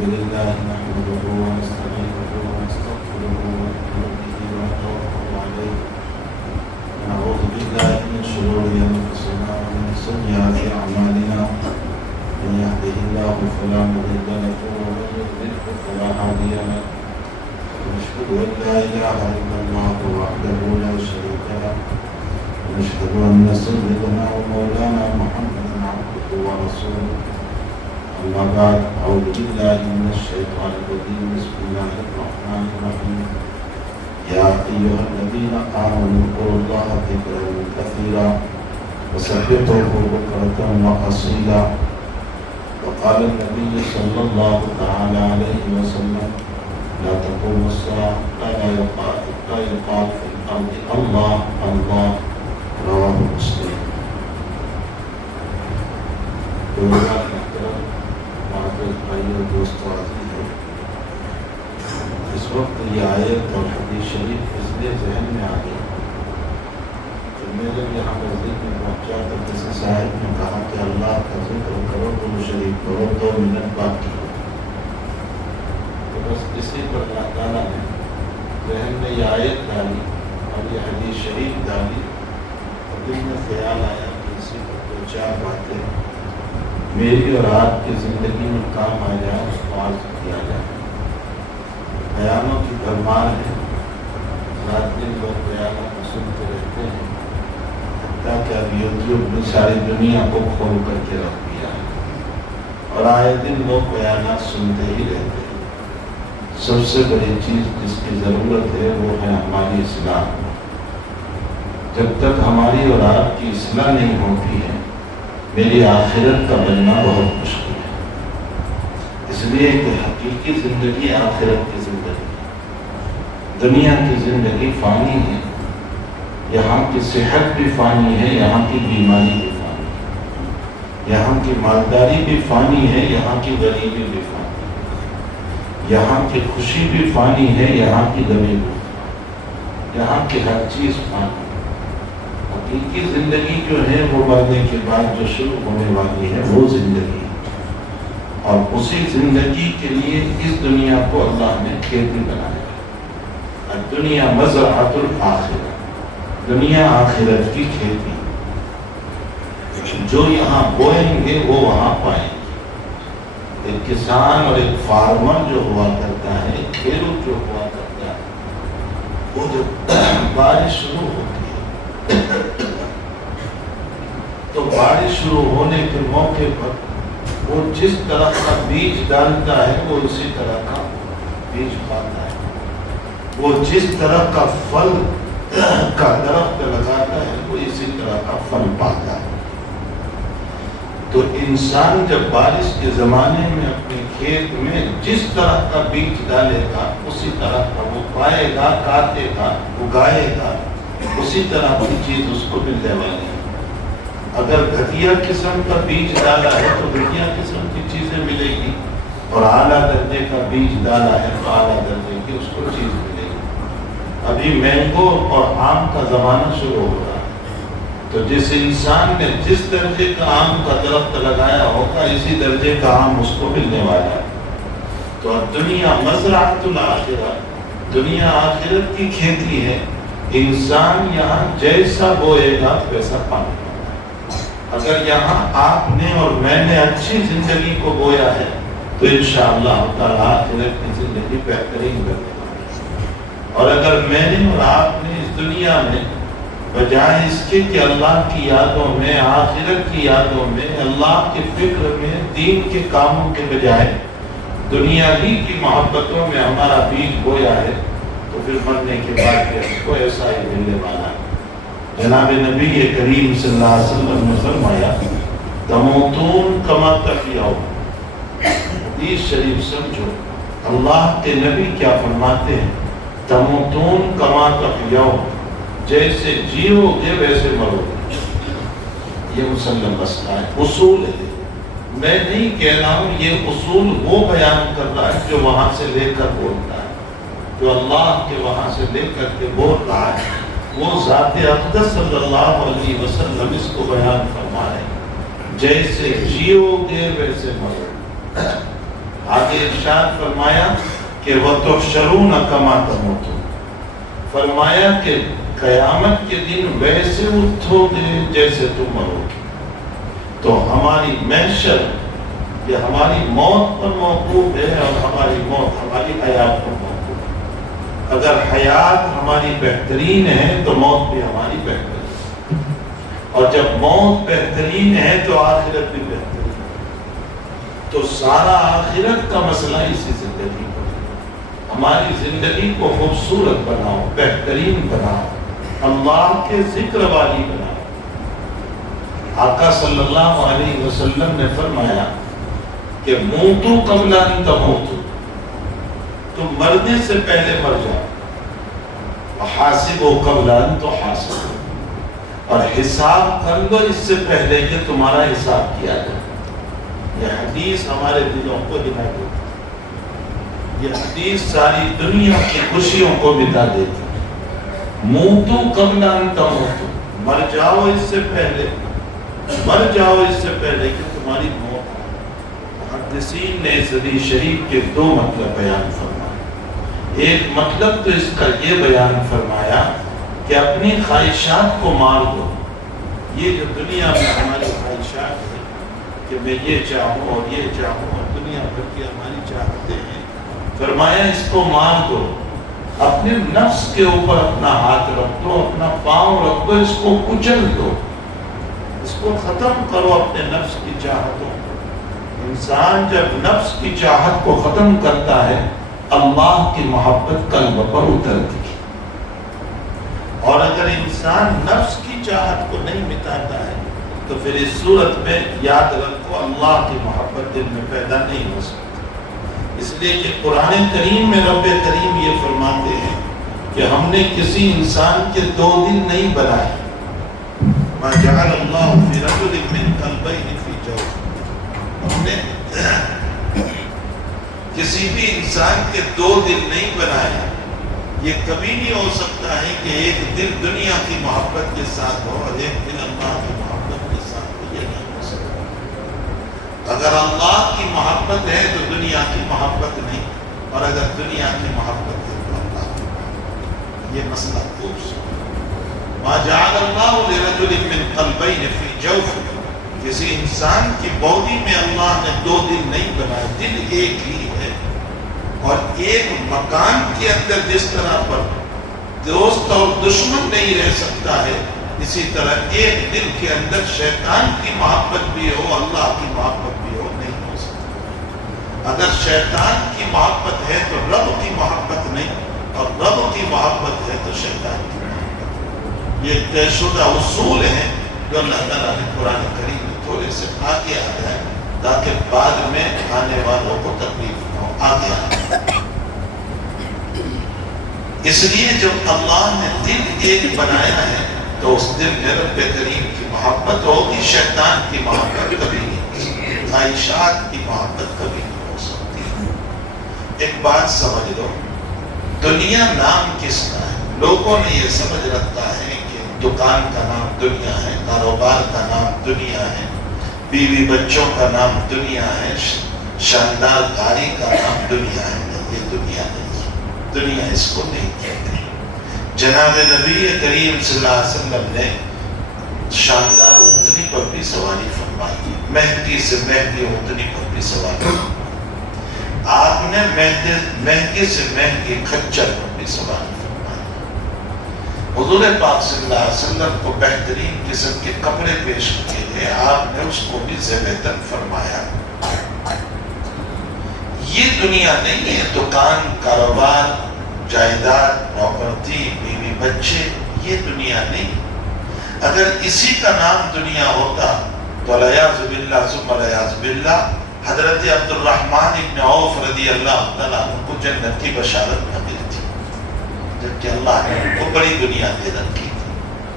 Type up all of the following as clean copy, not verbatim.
لله نحمده ونستعينه ونستغفره ونؤمن به ونتوكل عليه ونعوذ بالله من شرور أنفسنا ومن سيئات أعمالنا من يهده الله فلا مضل له ومن يضلل فلا هادي له ونشهد أن لا إله إلا الله وحده لا شريك له ونشهد أن سيدنا ومولانا محمدا عبده ورسوله أما بعد أعوذ بالله من الشيطان الرجيم بسم الله الرحمن الرحيم يا أيها الذين آمنوا اذكروا الله ذكرا كثيرا وسبحوه بكرة وأصيلا وقال النبي صلى الله تعالى عليه وسلم لا تقوم الساعة لا يقال في الأرض الله الله رواه مسلم. بھائیوں دوستوں عزیزوں، اس وقت یہ آیت اور حدیث شریف اس لیے ذہن میں آ گئی کہ میں جب یہاں مسجد میں پہنچا تو کسی صاحب نے کہا کہ اللہ کا ذکر کرو درود شریف کرو 2 منٹ باقی ہو، تو بس اسی پر اللہ تعالیٰ نے ذہن میں یہ آیت ڈالی اور یہ حدیث شریف ڈالی اور دل میں خیال آیا کہ اسی پر 2-4 باتیں میری اور آپ کی زندگی میں کام آ جائے، اس کو عرض کیا جائے۔ بیانوں کی بھرمار ہے، رات دن لوگ بیانوں کو سنتے رہتے ہیں، حتیٰ کہ اب یوٹیوب نے ساری دنیا کو کھول کر کے رکھ دیا ہے اور آئے دن لوگ بیانات سنتے ہی رہتے ہیں۔ سب سے بڑی چیز جس کی ضرورت ہے وہ ہے ہماری اصلاح۔ جب تک ہماری اور آپ کی اصلاح نہیں ہوتی ہے میری آخرت کا بننا بہت مشکل ہے، اس لیے کہ حقیقی زندگی آخرت کی زندگی ہے۔ دنیا کی زندگی فانی ہے، یہاں کی صحت بھی فانی ہے، یہاں کی بیماری بھی فانی ہے، یہاں کی مالداری بھی فانی ہے، یہاں کی غریبی بھی فانی ہے، یہاں کی خوشی بھی فانی ہے، یہاں کی غمی بھی فانی ہے، یہاں کی ہر چیز فانی ہے۔ حقیقی زندگی جو ہے وہ مرنے کے بعد جو شروع ہونے والی ہے وہ زندگی ہے، اور اسی زندگی کے لیے اس دنیا کو اللہ نے کھیتی بنایا ہے۔ الدنیا مزرعۃ الآخرہ، دنیا آخرت کی کھیتی، جو یہاں بوئیں گے وہ وہاں پائیں گے۔ ایک کسان اور ایک فارمر جو ہوا کرتا ہے، ایک کھیرو جو ہوا کرتا ہے، وہ جب بارش شروع ہوتی ہے تو بارش شروع ہونے کے موقع پر وہ جس طرح کا بیج ڈالتا ہے وہ اسی طرح کا بیج پاتا ہے، وہ جس طرح کا پھل کا درخت لگاتا ہے وہ اسی طرح کا پھل پاتا ہے۔ تو انسان جب بارش کے زمانے میں اپنے کھیت میں جس طرح کا بیج ڈالے گا اسی طرح کا وہ پائے گا، کاٹے گا، اگائے گا، اسی طرح کی چیز اس کو ملنے والی ہے۔ اگر گھٹیا قسم کا بیج ڈالا ہے تو گھٹیا قسم کی چیزیں ملے گی، اور اعلیٰ درجے کا بیج ڈالا ہے تو اعلیٰ درجے کی اس کو چیز ملے گی۔ ابھی مینگو اور آم کا زمانہ شروع ہو رہا ہے، تو جس انسان نے جس درجے کا آم کا درخت لگایا ہوگا اسی درجے کا آم اس کو ملنے والا ہے۔ تو اب دنیا مزرعۃ الآخرہ، دنیا آخرت کی کھیتی ہے۔ انسان یہاں جیسا بوئے گا ویسا پانی پاتا ہے۔ اگر یہاں آپ نے اور میں نے اچھی زندگی کو بویا ہے تو انشاءاللہ تعالیٰ آخرت کی زندگی بہترین کرنے والی ہے۔ اور اگر میں نے اور آپ نے اس دنیا میں بجائے اس کے کہ اللہ کی یادوں میں، آخرت کی یادوں میں، اللہ کے فکر میں، دین کے کاموں کے بجائے دنیا ہی کی محبتوں میں ہمارا بیج بویا ہے تو پھر مرنے کے بعد اس کو ایسا ہی ملنے والا ہے۔ جناب نبی کریم صلی اللہ علیہ وسلم نے فرمایا تموتون کما تحیون۔ حدیث شریف سمجھو، اللہ کے نبی کیا فرماتے ہیں؟ تموتون کما تحیون، جیسے جیو گے ویسے مرو گے۔ یہ مسلم مسئلہ ہے، اصول ہے۔ میں نہیں کہہ رہا ہوں، یہ اصول وہ بیان کر رہا ہے جو وہاں سے لے کر بولتا ہے، جو اللہ کے وہاں سے لے کر کے بول رہا ہے، وہ ذات اقدس صلی اللہ علیہ وسلم اس کو بیان فرما رہے ہیں۔ جیسے جیو گے ویسے مرو۔ آگے ارشاد فرمایا کہ وَتُحْشَرُونَ كَمَا تَمُوتُونَ، فرمایا کہ قیامت کے دن ویسے اٹھو گے جیسے تم مرو گے۔ تو ہماری محشر یہ ہماری موت پر موقوف ہے، اور ہماری موت ہماری حیات پر موقوف ہے۔ اگر حیات ہماری بہترین ہے تو موت بھی ہماری بہترین ہے، اور جب موت بہترین ہے تو آخرت بھی بہترین ہے۔ تو سارا آخرت کا مسئلہ اسی زندگی پر ہے۔ ہماری زندگی کو خوبصورت بناؤ، بہترین بناؤ، اللہ کے ذکر والی بناؤ۔ آقا صلی اللہ علیہ وسلم نے فرمایا کہ موتو قبل ان تموتو، تم مرنے سے پہلے مر جاؤ، وحاسبو قبل ان تحاسبو، اور حساب کر لو اس سے پہلے کہ تمہارا حساب کیا جائے۔ یہ حدیث ہمارے دلوں کو ہلا دیتی ہے، یہ حدیث ساری دنیا کی خوشیوں کو مٹا دیتی ہے۔ موتو قبل ان تموتو، مر جاؤ اس سے پہلے، مر جاؤ اس سے پہلے کہ تمہاری موت آئے۔ محدثین نے اس حدیث شریف کے دو مطلب بیان فرمائے۔ ایک مطلب تو اس کا یہ بیان فرمایا کہ اپنی خواہشات کو مار دو۔ یہ جو دنیا میں ہماری خواہشات ہیں کہ میں یہ چاہوں اور یہ چاہوں، اور دنیا بھر کی ہماری چاہتے ہیں، فرمایا اس کو مار دو، اپنے نفس کے اوپر اپنا ہاتھ رکھ دو، اپنا پاؤں رکھ دو، اس کو کچل دو، اس کو ختم کرو اپنے نفس کی چاہتوں کو۔ انسان جب نفس کی چاہت کو ختم کرتا ہے، اللہ کی محبت قلب پر اترتی ہے۔ اور اگر انسان نفس کی چاہت کو نہیں مٹاتا ہے تو پھر اس صورت میں یاد رکھو اللہ کی محبت دل میں پیدا نہیں ہو سکتی۔ اس لیے کہ قرآن کریم میں رب کریم یہ فرماتے ہیں کہ ہم نے کسی انسان کے دو دل نہیں بنائے۔ ما جعل اللہ فی رجل من قلبین فی جوف، ہم نے کسی بھی انسان کے دو دل نہیں بنائے۔ یہ کبھی نہیں ہو سکتا ہے کہ ایک دل دنیا کی محبت کے ساتھ ہو اور ایک دل اللہ کی محبت کے ساتھ ہو، یہ نہیں ہو سکتا۔ اگر اللہ کی محبت ہے تو دنیا کی محبت نہیں، اور اگر دنیا کی محبت ہے تو اللہ کی محبت۔ یہ مسئلہ خوبصورت۔ ما جعل اللہ لرجل من قلبین فی جوف، کسی انسان کی باڈی میں اللہ نے دو دل نہیں بنائے، دل ایک ہی ہے۔ اور ایک مکان کے اندر جس طرح پر دوست اور دشمن نہیں رہ سکتا ہے، اسی طرح ایک دل کے اندر شیطان کی محبت بھی ہو، اللہ کی محبت بھی ہو، نہیں ہو سکتا۔ اگر شیطان کی محبت ہے تو رب کی محبت نہیں، اور رب کی محبت ہے تو شیطان کی محبت۔ یہ طے شدہ اصول ہیں جو اللہ تعالیٰ نے قرآن کریم میں تھوڑے سے آگے آ جائے تاکہ بعد میں آنے والوں کو تکلیف نہ ہو۔ آگے آ اس لیے جب اللہ نے دل ایک بنایا ہے تو اس دل میں رب کریم کی محبت ہوگی، شیطان کی محبت کبھی نہیں ہو سکتی، خواہشات کی محبت کبھی نہیں ہو سکتی۔ ایک بات سمجھ لو، دنیا نام کس کا ہے؟ لوگوں نے یہ سمجھ رکھا ہے کہ دکان کا نام دنیا ہے، کاروبار کا نام دنیا ہے، بیوی بچوں کا نام دنیا ہے، شاندار گاڑی کا نام دنیا ہے۔ یہ دنیا نہیں، دنیا اس کو نہیں کہتے۔ جناب نبی کریم صلی اللہ علیہ وسلم نے شاندار اونٹنی پر بھی سواری فرمائی، مہنگی سے مہنگی اونٹنی پر بھی سواری فرمائی۔ آپ نے مہنگی سے مہنگی کھچر پر بھی سواری فرمائی۔ حضور پاک صلی اللہ علیہ وسلم کو بہترین قسم کے کپڑے پیش کیے گئے، آپ نے اس کو بھی زیب تن فرمایا۔ یہ دنیا نہیں ہے، دکان، کاروبار، جائیداد، پراپرٹی، بیوی بچے، یہ دنیا نہیں۔ اگر اسی کا نام دنیا ہوتا تو العیاذ باللہ ثم العیاذ باللہ حضرت عبد الرحمن ابن عوف رضی اللہ تعالیٰ عنہ کو جنت کی بشارت نہ ملتی، جبکہ اللہ نے ان کو بڑی دنیا دے رکھی تھی۔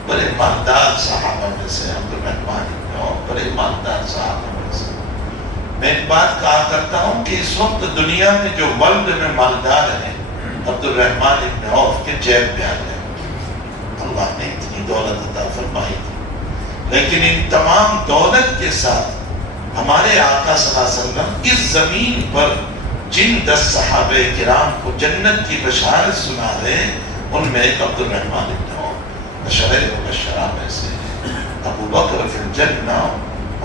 بڑے مالدار صحابہ میں سے عبد الرحمن ابن عوف بڑے مالدار صحابہ میں سے۔ میں ایک بات کہا کرتا ہوں کہ اس وقت دنیا میں جو ورلڈ میں مالدار ہیں عبد الرحمن ابن عوف کے جیب میں آ گئے۔ اللہ نے اتنی دولت عطا فرمائی تھی، لیکن ان تمام دولت کے ساتھ ہمارے آقا صلی اللہ علیہ وسلم اس زمین پر جن 10 صحابہ کرام کو جنت کی بشارت سنا رہے ان میں ایک عبد الرحمن ابن عوف اشرے مبشرہ میں سے ابو بکر فی الجنہ،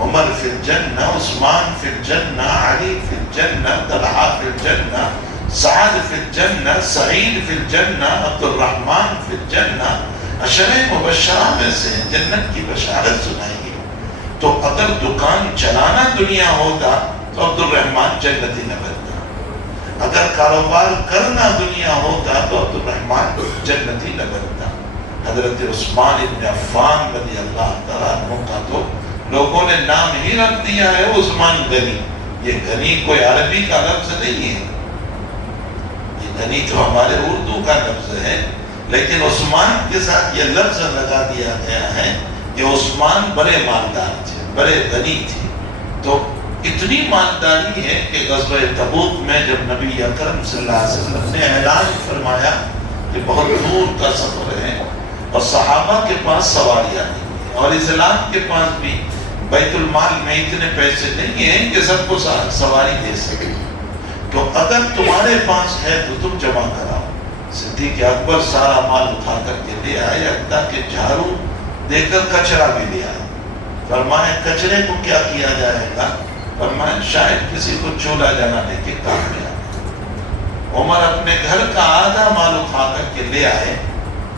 عمر فی الجنہ، عثمان فی الجنہ، علی فی الجنہ، طلحہ فی الجنہ، سعد فی الجنہ، سعید فی الجنہ، عبد الرحمن فی الجنہ، اشرے مبشرہ میں سے جنت کی بشارت سنائی گئی۔ تو اگر دکان چلانا دنیا ہوتا تو عبد الرحمن جنتی نہ بنتا، اگر کاروبار کرنا دنیا ہوتا تو عبد الرحمن جنتی نہ بنتا۔ حضرت عثمان ابن عفان رضی اللہ تعالیٰ عنہ کا تو لوگوں نے نام ہی رکھ دیا ہے عثمان غنی۔ یہ غنی کوئی عربی کا لفظ نہیں ہے، یہ غنی تو ہمارے اردو کا لفظ ہے، لیکن عثمان کے ساتھ یہ لفظ لگا دیا گیا ہے کہ عثمان بڑے مالدار تھے، بڑے غنی تھے۔ تو اتنی مالداری ہے کہ غزوہ تبوک میں جب نبی اکرم صلی اللہ علیہ وسلم نے اعلان فرمایا کہ بہت دور کا سفر ہے اور صحابہ کے پاس سواریاں نہیں ہیں اور اسلام کے پاس بھی بیت المال میں اتنے پیسے نہیں ہیں کہ سب کو سواری دے سکے، تو اگر تمہارے پاس ہے تو تم جمع کراؤ۔ صدیق اکبر سارا مال اٹھا کر کے لے آئے، حتیٰ کہ جھاڑو دے کر کچرا بھی لے آئے۔ فرمایا کچرے کو کیا کیا جائے گا؟ فرمایا شاید کسی کو چولہا جلانے کے کام میں آئے۔ عمر اپنے گھر کا آدھا مال اٹھا کر کے لے آئے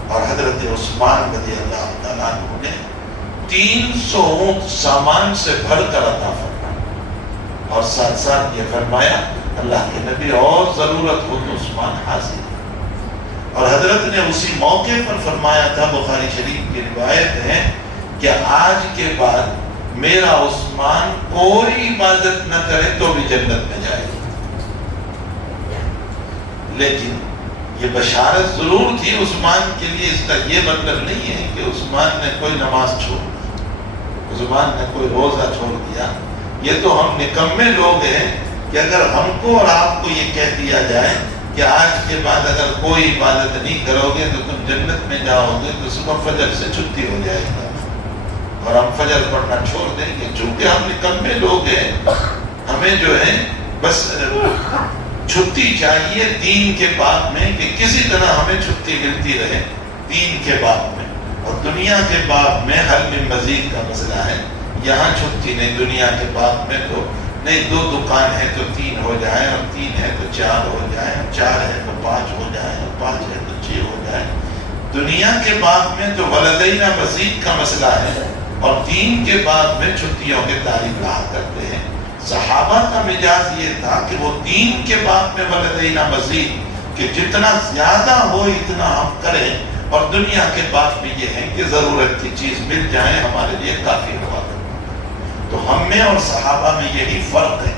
اور حضرت عثمان رضی اللہ تعالیٰ عنہ نے 300 اونٹ سامان سے بھر کر عطا فرمایا اور ساتھ ساتھ یہ فرمایا اللہ کے نبی اور ضرورت ہو تو عثمان حاضر۔ اور حضرت نے اسی موقع پر فرمایا تھا، بخاری شریف کی روایت ہے کہ آج کے بعد میرا عثمان کوئی عبادت نہ کرے تو بھی جنت میں جائے گا۔ لیکن یہ بشارت ضرور تھی عثمان کے لیے، اس کا یہ مطلب نہیں ہے کہ عثمان نے کوئی نماز چھوڑ دی، عثمان نے کوئی روزہ چھوڑ دیا۔ یہ تو ہم نکمے لوگ ہیں کہ اگر ہم کو اور آپ کو یہ کہہ دیا جائے کہ آج کے بعد اگر کوئی عبادت نہیں کرو گے تو تم جنت میں جاؤ گے، تو صبح فجر سے چھٹی ہو جائے گا اور ہم فجر پڑھنا چھوڑ دیں گے۔ چونکہ ہم نکمے لوگ ہیں، ہمیں جو ہے بس چھٹی چاہیے دین کے باب میں کہ کسی طرح ہمیں چھٹی ملتی رہے دین کے باب میں، اور دنیا کے باب میں حل من مزید کا مسئلہ ہے۔ یہاں چھٹی نہیں، دنیا کے باب میں تو نہیں، 2 دکان ہے تو 3 ہو جائے، اور 3 ہے تو 4 ہو جائے، اور 4 ہے تو 5 ہو جائے، اور 5 ہے تو 6 ہو جائے۔ دنیا کے باب میں تو ولدینا مزید کا مسئلہ ہے، اور دین کے بعد میں چھٹیوں کے تعریف رہا کرتے ہیں۔ صحابہ کا مزاج یہ تھا کہ وہ دین کے بعد میں ولدینا مزید، کہ جتنا زیادہ ہو اتنا ہم کریں، اور دنیا کے بعد میں یہ ہے کہ ضرورت کی چیز مل جائے ہمارے لیے کافی ہوا کرتا۔ تو ہم میں اور صحابہ میں یہی فرق ہے،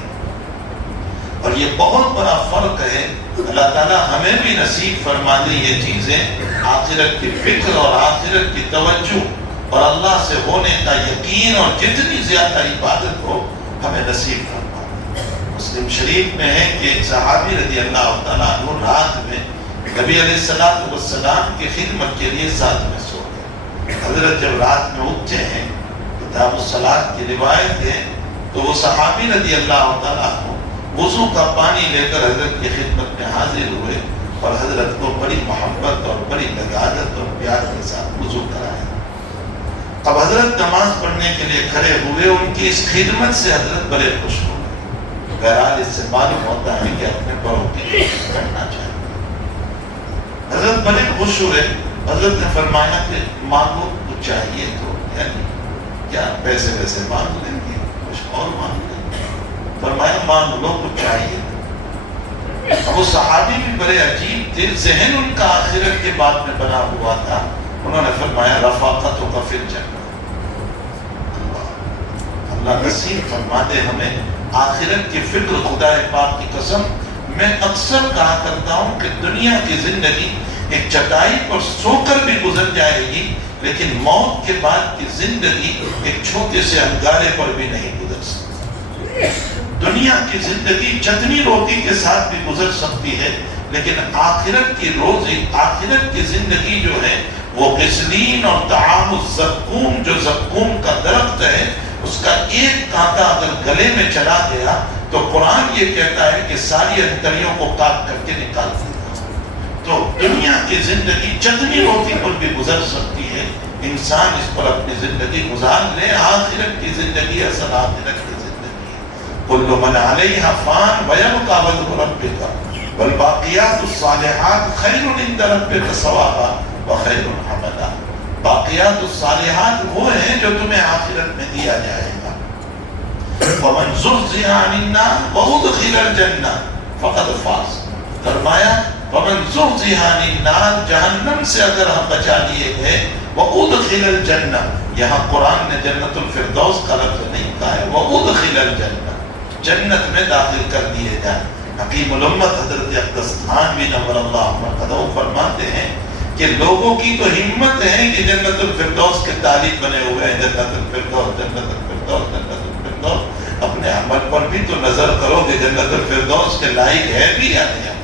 اور یہ بہت بڑا فرق ہے۔ اللہ تعالیٰ ہمیں بھی نصیب فرما دے یہ چیزیں، آخرت کی فکر اور آخرت کی توجہ اور اللہ سے ہونے کا یقین، اور جتنی زیادہ عبادت ہو ہمیں نصیب فرما دے۔ مسلم شریف میں ہے کہ ایک صحابی رضی اللہ تعالیٰ عنہ رات میں نبی علیہ السلام کی خدمت کے لیے ساتھ میں سو گئے۔ حضرت جب رات میں اٹھتے ہیں، کتاب الصلاۃ کی روایت ہے، تو وہ صحابی رضی اللہ تعالیٰ عنہ وضو کا پانی لے کر حضرت کی خدمت میں حاضر ہوئے، اور حضرت کو بڑی محبت اور بڑی لگادت اور پیار کے ساتھ وضو کرایا۔ اب حضرت نماز پڑھنے کے لیے کھڑے ہوئے، ان کی اس خدمت سے حضرت بڑے خوش ہو گئے۔ بہرحال اس سے معلوم ہوتا ہے کہ اپنے بڑوں کی خدمت کرنا چاہیے۔ حضرت بڑے خوش ہوئے، حضرت نے فرمایا کہ مانگو کچھ چاہیے تو، یعنی کیا پیسے ویسے مانگ لیں گے، کچھ اور مانگ لیں گے؟ فرمایا مانگ لو کچھ چاہیے۔ اب وہ صحابی بھی بڑے عجیب تھے، ذہن ان کا آخرت کے بعد میں بنا ہوا تھا۔ انہوں نے فرمایا رفاقتوں کا فی الجنہ۔ اللہ نصیب فرما دے ہمیں آخرت کی فکر۔ خدا پاک کی قسم، میں اکثر کہا کرتا ہوں کہ دنیا کی زندگی ایک چٹائی پر سو کر بھی گزر جائے گی، لیکن موت کے بعد کی زندگی ایک چھوٹے سے انگارے پر بھی نہیں گزر سکتی۔ دنیا کی زندگی چٹنی روٹی کے ساتھ بھی گزر سکتی ہے، لیکن آخرت کی روزی، آخرت کی زندگی جو ہے وہ غسلین اور طعام الزقوم، جو زقوم کا درخت ہے، اس کا ایک کانٹا اگر گلے میں چلا گیا تو قرآن یہ کہتا ہے کہ ساری انتریوں کو کاٹ کر کے نکال دیا۔ تو دنیا کی زندگی جتنی روتی پر بھی گزر سکتی ہے، انسان اس پر اپنی زندگی گزار لے۔ آخرت کی زندگی اصل آخرت کی زندگی ہے۔ کل من علیہا فان ویبقی وجہ ربک والباقیات الصالحات خیر عند ربک ثوابا وخیر عملا۔ باقیات الصالحات وہ ہیں جو تمہیں آخرت میں دیا جائے گا۔ ومن زحزح عن النار وادخل الجنہ فقد فاز۔ فرمایا ومن زحزح عن النار، جہنم سے اگر ہم بچا لیے گئے، وادخل الجنہ، یہاں قرآن نے جنت الفردوس کا لفظ نہیں کہا ہے، وادخل الجنہ، جنت میں داخل کر دیے جائیں۔ حکیم الامت حضرت اقدس تھانوی نور اللہ مرقدہ فرماتے ہیں کہ لوگوں کی تو ہمت ہے کہ جنت الفردوس کے طالب بنے ہوئے ہیں، جنت الفردوس جنت الفردوس جنت الفردوس۔ اپنے عمل پر بھی تو نظر کرو کہ جنت الفردوس کے لائق ہے بھی یا نہیں۔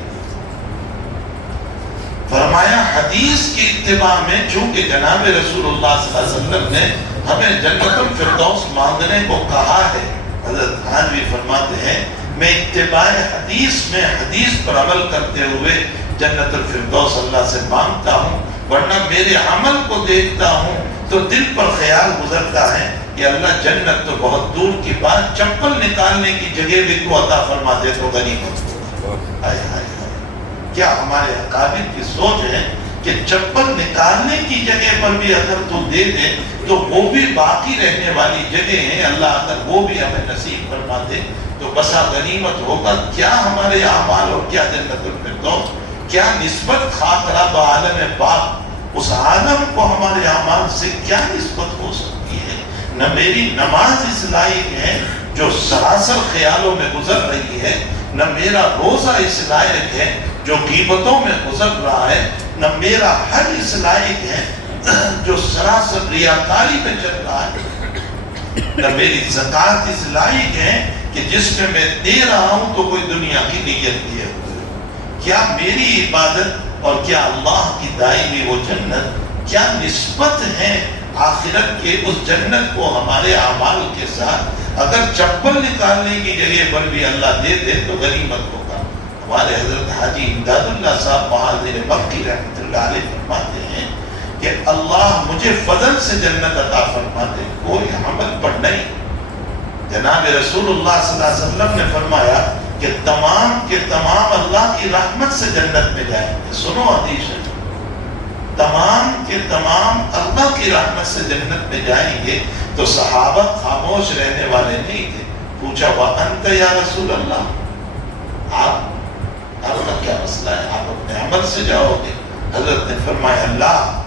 فرمایا حدیث کی اتباع میں چونکہ جناب رسول اللہ صلی اللہ علیہ وسلم نے ہمیں جنت الفردوس مانگنے کو کہا ہے، حضرت تھانوی فرماتے ہیں میں اتباع حدیث میں حدیث پر عمل کرتے ہوئے جنت الفردوس اللہ سے مانگتا ہوں، ورنہ میرے عمل کو دیکھتا ہوں تو دل پر خیال گزرتا ہے کہ اللہ جنت تو بہت دور کی بات، چپل نکالنے کی جگہ بھی تو عطا فرما دے تو غنیمت ہو۔ ہائے ہائے ہائے، کیا ہمارے اکابر کی سوچ ہے کہ چپل نکالنے کی جگہ پر بھی اگر تو دے دے تو وہ بھی باقی رہنے والی جگہ ہیں، اللہ اگر وہ بھی ہمیں نصیب فرما دے تو بسا غنیمت ہوگا۔ کیا ہمارے اعمال اور کیا جنت الفردوس، کیا نسبت خاطرہ بعالم پاک، اس عالم کو ہمارے اعمال سے کیا نسبت ہو سکتی ہے؟ نہ میری نماز اس لائق ہے جو سراسر خیالوں میں گزر رہی ہے، نہ میرا روزہ اس لائق ہے جو غیبتوں میں گزر رہا ہے، نہ میرا حج اس لائق ہے جو سراسر ریاکاری میں چل رہا ہے، نہ میری زکوٰۃ اس لائق ہے کہ جس میں دے رہا ہوں تو کوئی دنیا کی نیت دیے ہوئے۔ کیا میری عبادت اور کیا اللہ کی دائمی وہ جنت کیا نسبت ہے آخرت کے اس جنت کو ہمارے اعمال کے ساتھ؟ اگر چپل نکالنے کی جگہ پر بھی اللہ دے دے تو غنیمت ہوگا۔ ہمارے حضرت حاجی امداد اللہ صاحب محاذر مکی رحمۃ اللہ علیہ فرماتے ہیں کہ اللہ مجھے فضل سے جنت عطا فرما دے، کوئی عمل پر نہیں۔ جناب رسول اللہ صلی اللہ علیہ وسلم نے فرمایا کہ تمام کے تمام اللہ کی رحمت سے جنت میں جائیں گے۔ سنو حدیث ہے، تمام کے تمام اللہ کی رحمت سے جنت میں جائیں گے۔ تو صحابہ خاموش رہنے والے نہیں تھے، پوچھا وَأَنْتَ یا رسول اللہ، آپ کا کیا مسئلہ ہے، آپ اپنے عمل سے جاؤ گے؟ حضرت نے فرمایا اللہ،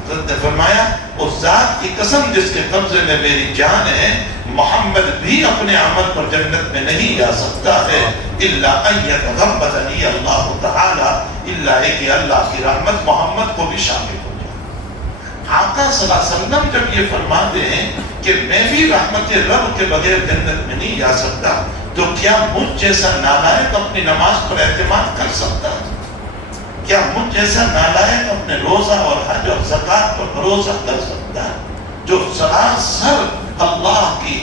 حضرت نے فرمایا اس ذات کی قسم جس کے قبضے میں میری جان ہے، محمد بھی اپنے عمل پر جنت میں نہیں جا سکتا ہے الا ان یتغمدنی اللہ تعالی، الا کہ اللہ کی رحمت محمد کو بھی شامل ہو جائے۔ آقا صلی اللہ علیہ وسلم جب یہ فرماتے ہیں کہ میں بھی رحمت رب کے بغیر جنت میں نہیں جا سکتا، تو کیا مجھ جیسا نالائق اپنی نماز پر اعتماد کر سکتا ہے؟ کیا مجھ جیسا نالائق اپنے روزہ اور حج اور زکوٰۃ پر بھروسہ کر سکتا ہے جو سراسر اللہ کی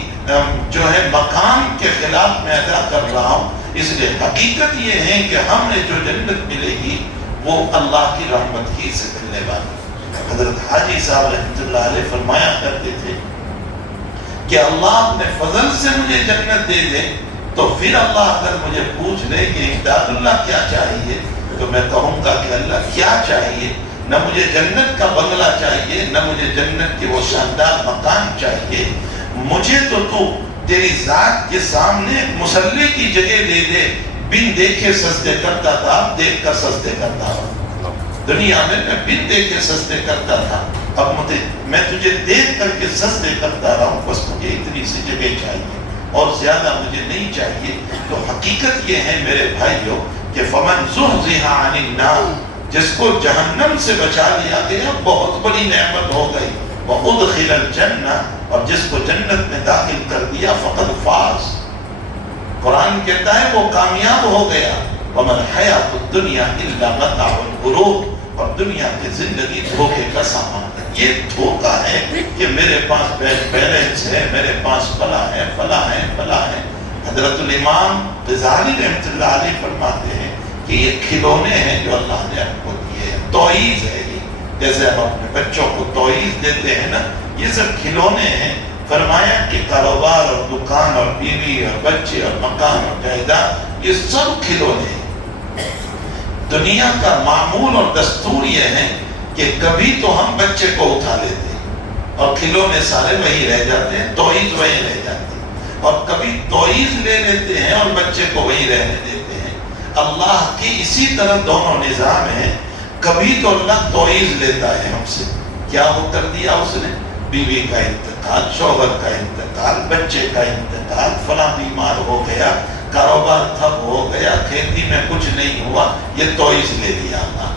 جو ہے مقام کے خلاف میں ادا کر رہا ہوں؟ اس لیے حقیقت یہ ہے کہ ہم نے جو جنت ملے گی وہ اللہ کی رحمت ہی سے ملنے والی۔ حضرت حاجی صاحب رحمۃ اللہ علیہ فرمایا کرتے تھے کہ اللہ اپنے فضل سے مجھے جنت دے دے تو پھر اللہ اگر مجھے پوچھ لے کہ امداد اللہ کیا چاہیے تو میں کہوں گا کہ اللہ کیا چاہیے، نہ مجھے جنت کا بنگلہ چاہیے، نہ مجھے جنت کے وہ شاندار مکان چاہیے، مجھے تو تیری ذات کے سامنے مصلی کی جگہ دے دے۔ بن دیکھے سجدے کرتا تھا، اب دیکھ کر سجدے کرتا ہوں۔ دنیا میں بن دیکھے سجدے کرتا تھا، اب میں تجھے دیکھ کر کے سجدے کرتا رہا ہوں، بس مجھے اتنی سی جگہ چاہیے اور زیادہ مجھے نہیں چاہیے۔ تو حقیقت یہ ہے میرے بھائیوں کہ فمن زحزح عن النار، جس کو جہنم سے بچا لیا گیا بہت بڑی نعمت ہو گئی، وادخل الجنہ، اور جس کو جنت میں داخل کر دیا فقد فاز، قرآن کہتا ہے وہ کامیاب ہو گیا۔ وما الحیات الدنیا الا متاع الغرور، اور دنیا کی زندگی دھوکے کا سامان ہے۔ یہ دھوکہ ہے کہ میرے پاس بینک بیلنس ہے، میرے پاس فلاں ہے فلاں ہے فلاں ہے۔ حضرت الامام غزالی رحمۃ اللہ علیہ فرماتے ہیں کہ یہ کھلونے ہیں جو اللہ نے ہم کو دیے ہیں، توعیز ہے یہ، جیسے ہم اپنے بچوں کو توعیز دیتے ہیں نا، یہ سب کھلونے ہیں۔ فرمایا کہ کاروبار اور دکان اور بیوی اور بچے اور مکان اور جائیداد یہ سب کھلونے ہیں۔ دنیا کا معمول اور دستور یہ ہے کہ کبھی تو ہم بچے کو اٹھا لیتے ہیں اور کھلونے سارے وہی رہ جاتے ہیں، توعیز وہی رہ جاتی ہے، اور کبھی توعیز لے لیتے ہیں اور بچے کو وہی رہنے دیتے ہیں۔ اللہ کی اسی طرح دونوں نظام ہیں۔ کبھی تو اللہ توعیز لیتا ہے ہم سے، کیا وہ کر دیا اس نے؟ بیوی کا انتقال، شوہر کا انتقال، بچے کا انتقال، فلاں بیمار ہو گیا، کاروبار ٹھپ ہو گیا، کھیتی میں کچھ نہیں ہوا، یہ توعیز لے لیا اللہ۔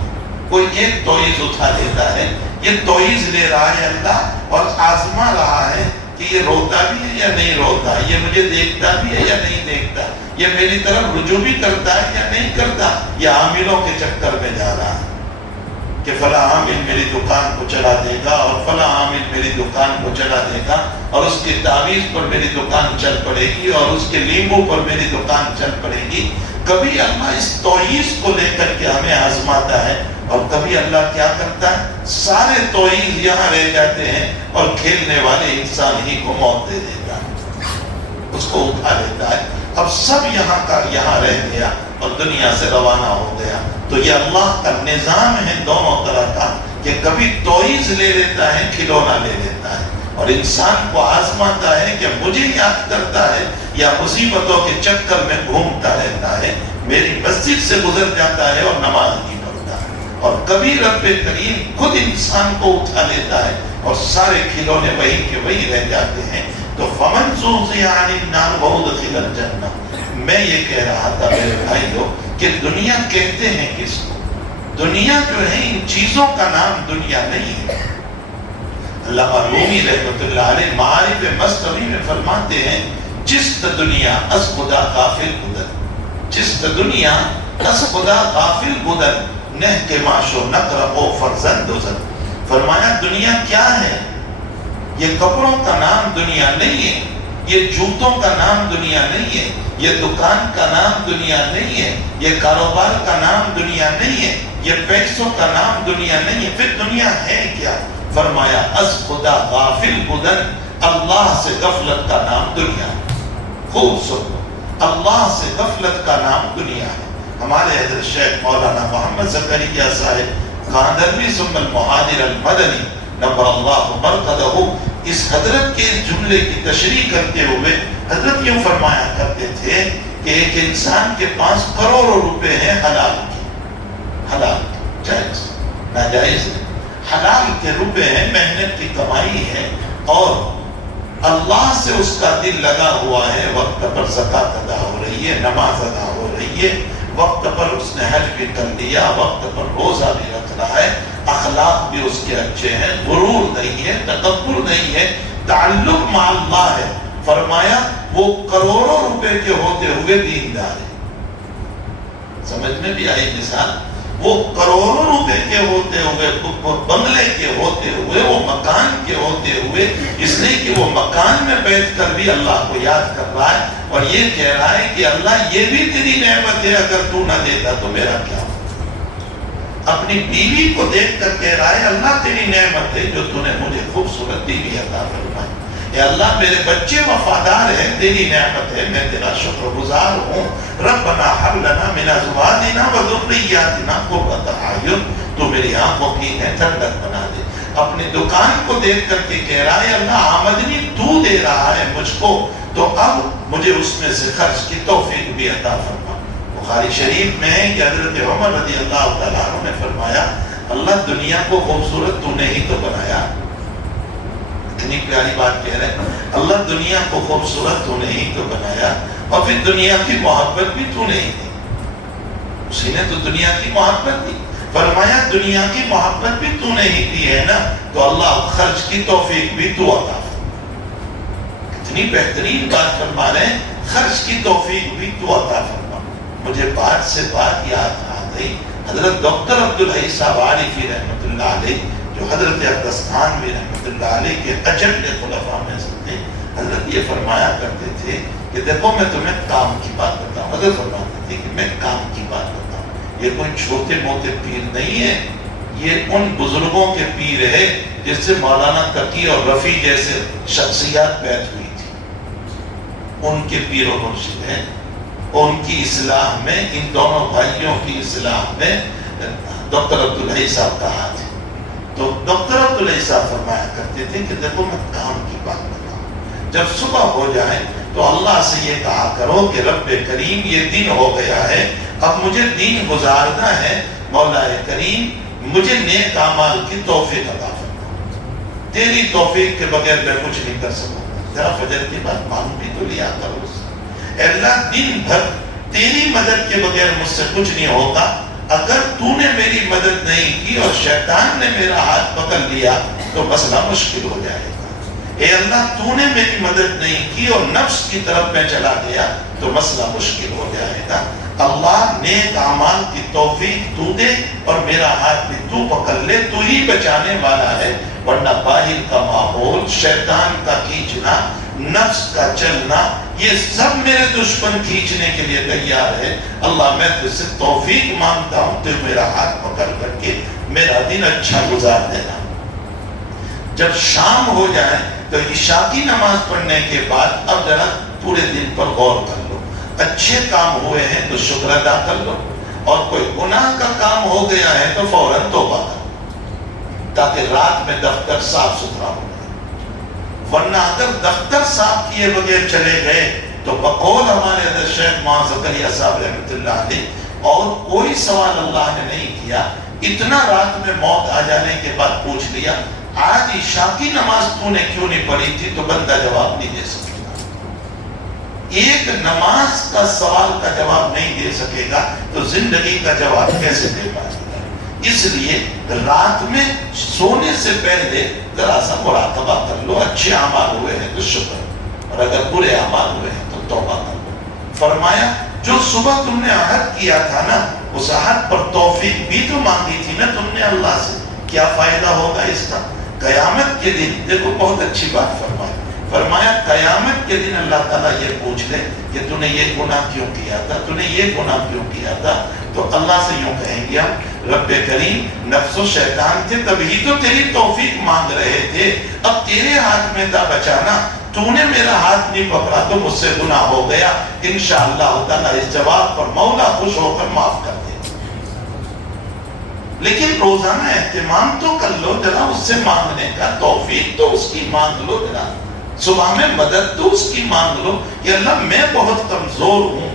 کوئی ایک توعیز اٹھا لیتا ہے، یہ توعیز لے رہا ہے اللہ اور آزما رہا ہے کہ یہ روتا بھی ہے یا نہیں روتا، یہ مجھے دیکھتا بھی ہے یا نہیں دیکھتا، یہ میری طرف رجوع بھی کرتا ہے یا نہیں کرتا، یہ عاملوں کے چکر میں جا رہا ہے کہ فلاں عامل میری دکان کو چلا دے گا اور فلاں عامل میری دکان کو چلا دے گا اور اس کی تعویذ پر میری دکان چل پڑے گی اور اس کے لیمبو پر میری دکان چل پڑے گی۔ کبھی اللہ اس توعیز کو لے کر کے ہمیں آزماتا ہے اور کبھی اللہ کیا کرتا ہے، سارے توعیز یہاں رہ جاتے ہیں اور کھیلنے والے انسان ہی کو موت دے دیتا ہے، اس کو اٹھا لیتا ہے۔ اب سب یہاں کا یہاں رہ گیا اور دنیا سے روانہ ہو گیا۔ تو یہ اللہ کا نظام ہے دونوں طرح کا کہ کبھی توعیز لے لیتا ہے، کھلونا لے لیتا ہے، اور انسان کو آزماتا ہے کہ مجھے یاد کرتا ہے یا مصیبتوں کے چکر میں گھومتا رہتا ہے، میری مسجد سے گزر جاتا ہے اور نماز نہیں پڑھتا ہے۔ اور کبھی رب کریم خود انسان کو اٹھا لیتا ہے اور سارے کھلونے وہی کے وہی رہ جاتے ہیں۔ تو فمن زحزح عن النار وادخل الجنہ، میں یہ کہہ رہا تھا میرے بھائیو کہ دنیا کہتے ہیں کس کو؟ دنیا جو ہے ان چیزوں کا نام دنیا نہیں ہے۔ علامہ رومی رحمۃ اللہ علیہ معارف مصطوی میں فرماتے ہیں، جست دنیا از خدا غافل بدن، جست دنیا از خدا غافل بدن، نہ کے معاشو نقربو فرزند وزن۔ فرمایا دنیا کیا ہے؟ یہ کپڑوں کا نام دنیا نہیں ہے، یہ جوتوں کا نام دنیا نہیں ہے، یہ دکان کا نام دنیا نہیں ہے، یہ کاروبار کا نام دنیا نہیں ہے، یہ پیسوں کا نام دنیا نہیں ہے۔ پھر دنیا ہے کیا؟ فرمایا از خدا غافل بدن، اللہ سے غفلت کا نام دنیا ہے۔ خوب سنو، اللہ سے غفلت کا نام دنیا ہے۔ ہمارے حضرت شیخ مولانا محمد زکریا صاحب کاندروی ثم المہاجر المدنی نبر اللہ مرقدہ، اس حضرت کے اس جملے کی تشریح کرتے ہوئے حضرت یوں فرمایا کرتے تھے کہ ایک انسان کے پاس کروڑوں روپے ہیں حلال کے، حلال جائز ناجائز ہے، حلال کے روپے ہیں، محنت کی کمائی ہے، اور اللہ سے اس کا دل لگا ہوا ہے، وقت پر زکوٰۃ ادا ہو رہی ہے، نماز ادا ہو رہی ہے، وقت پر اس نے حج بھی کر لیا، وقت پر روزہ بھی رکھ رہا ہے، اخلاق بھی اس کے اچھے ہیں، غرور نہیں ہے، تکبر نہیں ہے، تعلق مع اللہ ہے۔ فرمایا وہ کروڑوں روپے کے ہوتے ہوئے دیندار ہے۔ سمجھ میں بھی آئی مثال؟ وہ کروڑوں روپے کے ہوتے ہوئے، بنگلے کے ہوتے ہوئے، وہ مکان کے ہوتے ہوئے، اس لیے کہ وہ مکان میں بیٹھ کر بھی اللہ کو یاد کر رہا ہے اور یہ کہہ رہا ہے کہ اللہ یہ بھی تیری نعمت ہے، اگر تو نہ دیتا تو میرا کیا ہوتا۔ اپنی بیوی کو دیکھ کر کہہ رہا ہے اللہ تیری نعمت ہے جو تو نے مجھے خوبصورت بیوی عطا فرمائی، اے اللہ میرے بچے وفادار ہیں، تیری نعمت ہے، میں تیرا شکر گزار ہوں۔ ربنا حب لنا من ازواجنا وذریاتنا قرۃ اعین، تو میری آنکھوں کی ٹھنڈک بنا دے۔ اپنی دکان کو دیکھ کر کے کہہ رہا ہے اللہ آمدنی تو دے رہا ہے مجھ کو، تو اب مجھے اس میں سے خرچ کی توفیق بھی عطا فرما۔ بخاری شریف میں ہے کہ حضرت عمر رضی اللہ تعالیٰ عنہ نے فرمایا اللہ دنیا کو خوبصورت تو نے ہی تو بنایا، اتنی پیاری بات کہہ رہے ہیں، اللہ دنیا کو خوبصورت تو نے ہی تو بنایا اور پھر دنیا کی محبت بھی تو نے ہی دی، اسی نے تو دنیا کی محبت دی۔ فرمایا دنیا کی محبت بھی تو نے ہی دی ہے نا، تو اللہ خرچ کی توفیق بھی تو عطا فرما۔ اتنی بہترین بات فرما رہے ہیں، خرچ کی توفیق بھی تو عطا فرما۔ مجھے بات سے بات یاد آ گئی، حضرت ڈاکٹر عبدالحی صاحب عارفی رحمۃ اللہ علیہ جو حضرت اقدستان بھی رحمۃ اللہ علیہ کے اجل خلفاء میں سے تھے، حضرت یہ فرمایا کرتے تھے کہ دیکھو میں تمہیں کام کی بات بتاؤں. حضرت فرماتے تھے کہ میں کام کی بات بتاؤں. یہ کوئی چھوٹے موٹے پیر نہیں ہے، یہ ان بزرگوں کے پیر ہے جس سے مولانا تقی اور رفیع جیسے شخصیات بیعت ہوئی تھی. ان کے پیر و مرشد ہیں. ان کی اصلاح میں، ان دونوں بھائیوں کی اصلاح میں ڈاکٹر عبدالحی صاحب کا ہاتھ ہے. تو ڈاکٹر عبدالحی صاحب فرمایا کرتے تھے کہ دیکھو میں کام کی بات بتاؤں. جب صبح ہو جائے تو اللہ سے یہ کہا کرو کہ رب کریم یہ دن ہو گیا ہے، اب مجھے دین گزارنا ہے، مولا کریم مجھے نیک اعمال کی توفیق عطا فرما. تیری توفیق کے بغیر میں کچھ نہیں کر سکوں. ذرا فجر کی بات معلوم بھی تو لیا کرو اس سے. اے اللہ دن بھر تیری مدد کے بغیر مجھ سے کچھ نہیں ہوگا. اگر تو نے میری مدد نہیں کی اور شیطان نے میرا ہاتھ پکڑ لیا تو مسئلہ مشکل ہو جائے گا. اے اللہ تو نے میری مدد نہیں کی اور نفس کی طرف میں چلا گیا تو مسئلہ مشکل ہو جائے گا. اللہ نیک اعمال کی توفیق تو دے اور میرا ہاتھ بھی تو پکڑ لے. تو ہی بچانے والا ہے، ورنہ باہر کا ماحول، شیطان کا کھینچنا، نفس کا چلنا، یہ سب میرے دشمن کھینچنے کے لیے تیار ہے. اللہ میں تجھ سے توفیق مانگتا ہوں تو میرا ہاتھ پکڑ کر کے میرا دن اچھا گزار دینا. جب شام ہو جائے تو عشاء کی نماز پڑھنے کے بعد اب ذرا پورے دن پر غور کر لو. اچھے کام ہوئے ہیں تو شکر ادا کر لو، اور کوئی گناہ کا کام ہو گیا ہے تو فوراً توبہ کرو تاکہ رات میں دفتر صاف ستھرا ہو جائے. ورنہ اگر دفتر صاف کیے بغیر چلے گئے تو بقول ہمارے حضرت شیخ مولانا زکریا صاحب رحمۃ اللہ علیہ، اور کوئی سوال اللہ نے نہیں کیا. اتنا رات میں موت آ جانے کے بعد پوچھ لیا آج عشاء کی نماز تو نے کیوں نہیں پڑھی تھی، تو بندہ جواب نہیں دے سکے گا. ایک نماز کا سوال کا جواب نہیں دے سکے گا تو زندگی کا جواب کیسے دے پائے گا. اس لیے رات میں سونے سے پہلے ذرا سا مراقبہ کر لو. اچھے اعمال ہوئے ہیں تو شکر، اور اگر برے اعمال ہوئے ہیں تو توبہ کر لو. فرمایا جو صبح تم نے عہد کیا تھا نا، اس عہد پر توفیق بھی تو مانگی تھی نا تم نے اللہ سے. کیا فائدہ ہوگا اس کا؟ قیامت کے دن دیکھو بہت اچھی بات فرمایا قیامت کے دن اللہ تعالیٰ یہ پوچھ لے کہ تو نے یہ گناہ کیوں کیا تھا، تو نے یہ گناہ کیوں کیا تھا، تو اللہ سے یوں کہیں گے ہم رب کریم نفس و شیطان تھے تبھی تو تیری توفیق مانگ رہے تھے، اب تیرے ہاتھ میں تھا بچانا، تو نے میرا ہاتھ نہیں پکڑا تو مجھ سے گناہ ہو گیا. انشاءاللہ تعالیٰ اس جواب پر مولا خوش ہو کر معاف کر دے. لیکن روزانہ اہتمام تو کر لو ذرا اس سے مانگنے کا، توفیق تو اس کی مانگ لو ذرا. صبح میں مدد تو اس کی مانگ لو کہ اللہ میں بہت کمزور ہوں،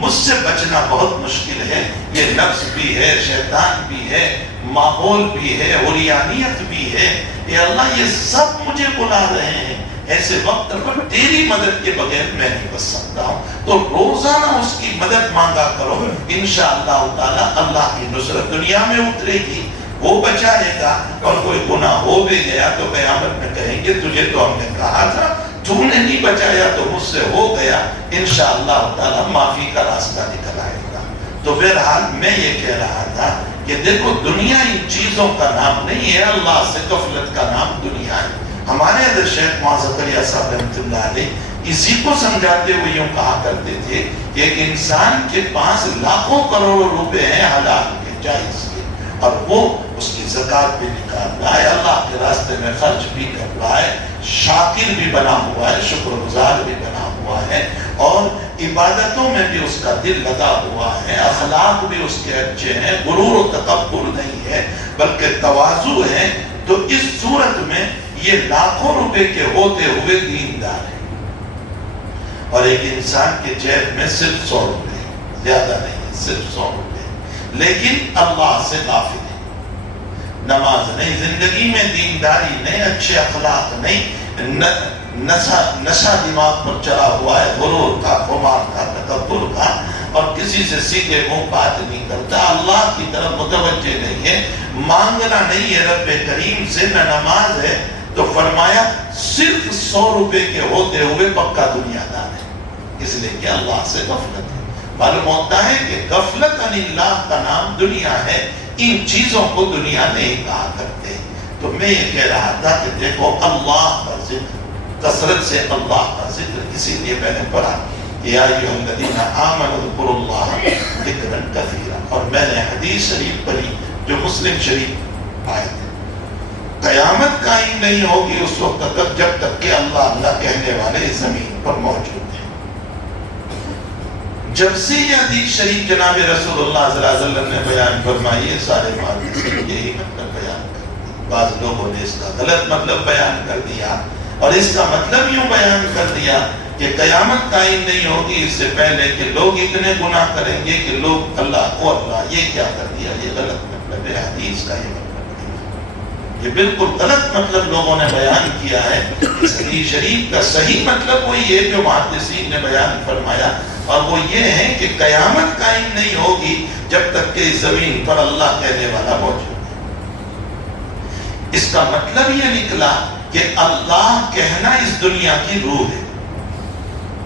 مجھ سے بچنا بہت مشکل ہے. یہ نفس بھی ہے، شیطان بھی ہے، ماحول بھی ہے، عریانیت بھی ہے. اے اللہ یہ سب مجھے بلا رہے ہیں، ایسے وقت پر تیری مدد کے بغیر میں نہیں بچ سکتا ہوں. تو روزانہ اس کی مدد مانگا کرو. انشاءاللہ تعالی اللہ کی نصرت دنیا میں اترے گی، وہ بچائے گا. اور کوئی گناہ ہو بھی گیا تو قیامت میں کہیں گے تجھے تو ہم نے کہا تھا، تو نے نہیں بچایا تو مجھ سے ہو گیا. انشاءاللہ تعالی معافی کا راستہ نکل آئے گا. تو بہرحال میں یہ کہہ رہا تھا کہ دیکھو دنیا ان چیزوں کا نام نہیں ہے، اللہ سے غفلت کا نام دنیا ہے. ہمارے حضرت شیخ مولانا زکریا صاحب رحمۃ اللہ علیہ اسی کو سمجھاتے ہوئے یوں کہا کرتے تھے کہ ایک انسان کے پاس لاکھوں کروڑوں روپے ہیں حلال کے، جائز کے، اور وہ اس کی زکات بھی نکال رہا ہے، اللہ کے راستے میں خرچ بھی کر رہا ہے، شاکر بھی بنا ہوا ہے، شکر گزار بھی بنا ہوا ہے، اور عبادتوں میں بھی اس کا دل لگا ہوا ہے، اخلاق بھی اس کے اچھے ہیں، غرور و تکبر نہیں ہے بلکہ تواضع ہے. تو اس صورت میں یہ لاکھوں روپے کے ہوتے ہوئے دیندار ہے. اور ایک انسان کے جیب میں صرف 100 روپے، زیادہ نہیں ہے، صرف 100 روپے، لیکن اللہ سے غافل ہے. نماز نہیں، زندگی میں دینداری نہیں، اچھے اخلاق نہیں، نشہ دماغ پر چڑھا ہوا ہے، غرور کا، خمار کا، تکبر کا، اور کسی سے سیدھے منہ بات نہیں کرتا، اللہ کی طرف متوجہ نہیں ہے، مانگنا نہیں ہے رب کریم سے، نہ نماز ہے. تو فرمایا صرف 100 روپے کے ہوتے ہوئے پکا دنیا دار ہے، اس لیے کہ اللہ سے غفلت ہے. معلوم ہوتا ہے کہ غفلت عن اللہ کا نام دنیا ہے. ان چیزوں کو دنیا نہیں کہا کرتے. تو میں یہ کہہ رہا تھا کہ دیکھو اللہ کا ذکر، کثرت سے اللہ کا ذکر، اسی لیے میں نے پڑھا یا ایھا الذین آمنوا اذکروا اللہ ذکرا کثیرا. اور میں نے حدیث شریف پڑھی جو مسلم شریف آیت ہے، قیامت قائم نہیں ہوگی اس وقت تک جب تک کہ اللہ کہنے والے اس زمین پر موجود ہیں. جب سے یہ حدیث شریف جناب رسول اللہ صلی اللہ علیہ وسلم نے بیان فرمائی ہے، سارے محدثین یہی مطلب بیان کر دیا. بعض لوگوں نے اس کا غلط مطلب بیان کر دیا اور اس کا مطلب یوں بیان کر دیا کہ قیامت قائم نہیں ہوگی اس سے پہلے کہ لوگ اتنے گناہ کریں گے کہ لوگ اللہ یہ کیا کر دیا. یہ غلط مطلب ہے حدیث کا. یہ مطلب نہیں، یہ بالکل غلط مطلب لوگوں نے بیان کیا ہے. اس حدیث شریف کا صحیح مطلب وہی ہے جو محدثین نے بیان فرمایا، اور وہ یہ ہے کہ قیامت قائم نہیں ہوگی جب تک کہ اس زمین پر اللہ کہنے والا موجود ہے. اس کا مطلب یہ نکلا کہ اللہ کہنا اس دنیا کی روح ہے.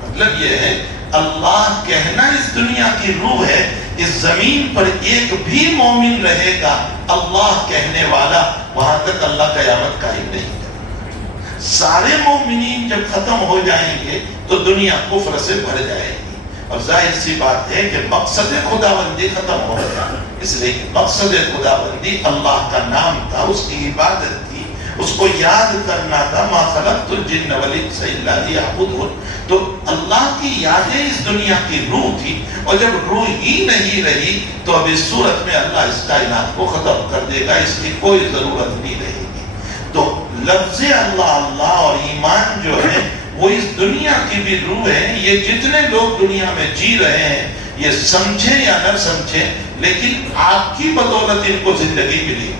مطلب یہ ہے اللہ کہنا اس دنیا کی روح ہے. اس زمین پر ایک بھی مومن رہے گا اللہ کہنے والا، وہاں تک اللہ قیامت قائم نہیں کرے. سارے مومنین جب ختم ہو جائیں گے تو دنیا کفر سے بھر جائے گی، اور ظاہر سی بات ہے کہ مقصد خداوندی ختم ہو گیا. اس لیے مقصد خداوندی اللہ کا نام تھا، اس کی عبادت تھی، اس کو یاد کرنا تھا. ما خلقت الجن والانس الا لیعبدون. تو اللہ کی یادیں اس دنیا کی روح تھی، اور جب روح ہی نہیں رہی تو اب اس صورت میں اللہ اس کائنات کو ختم کر دے گا، اس کی کوئی ضرورت نہیں رہے گی. تو لفظ اللہ اور ایمان جو ہے وہ اس دنیا کی بھی روح ہے. یہ جتنے لوگ دنیا میں جی رہے ہیں یہ سمجھیں یا نہ سمجھیں، لیکن آپ کی بدولت ان کو زندگی ملی.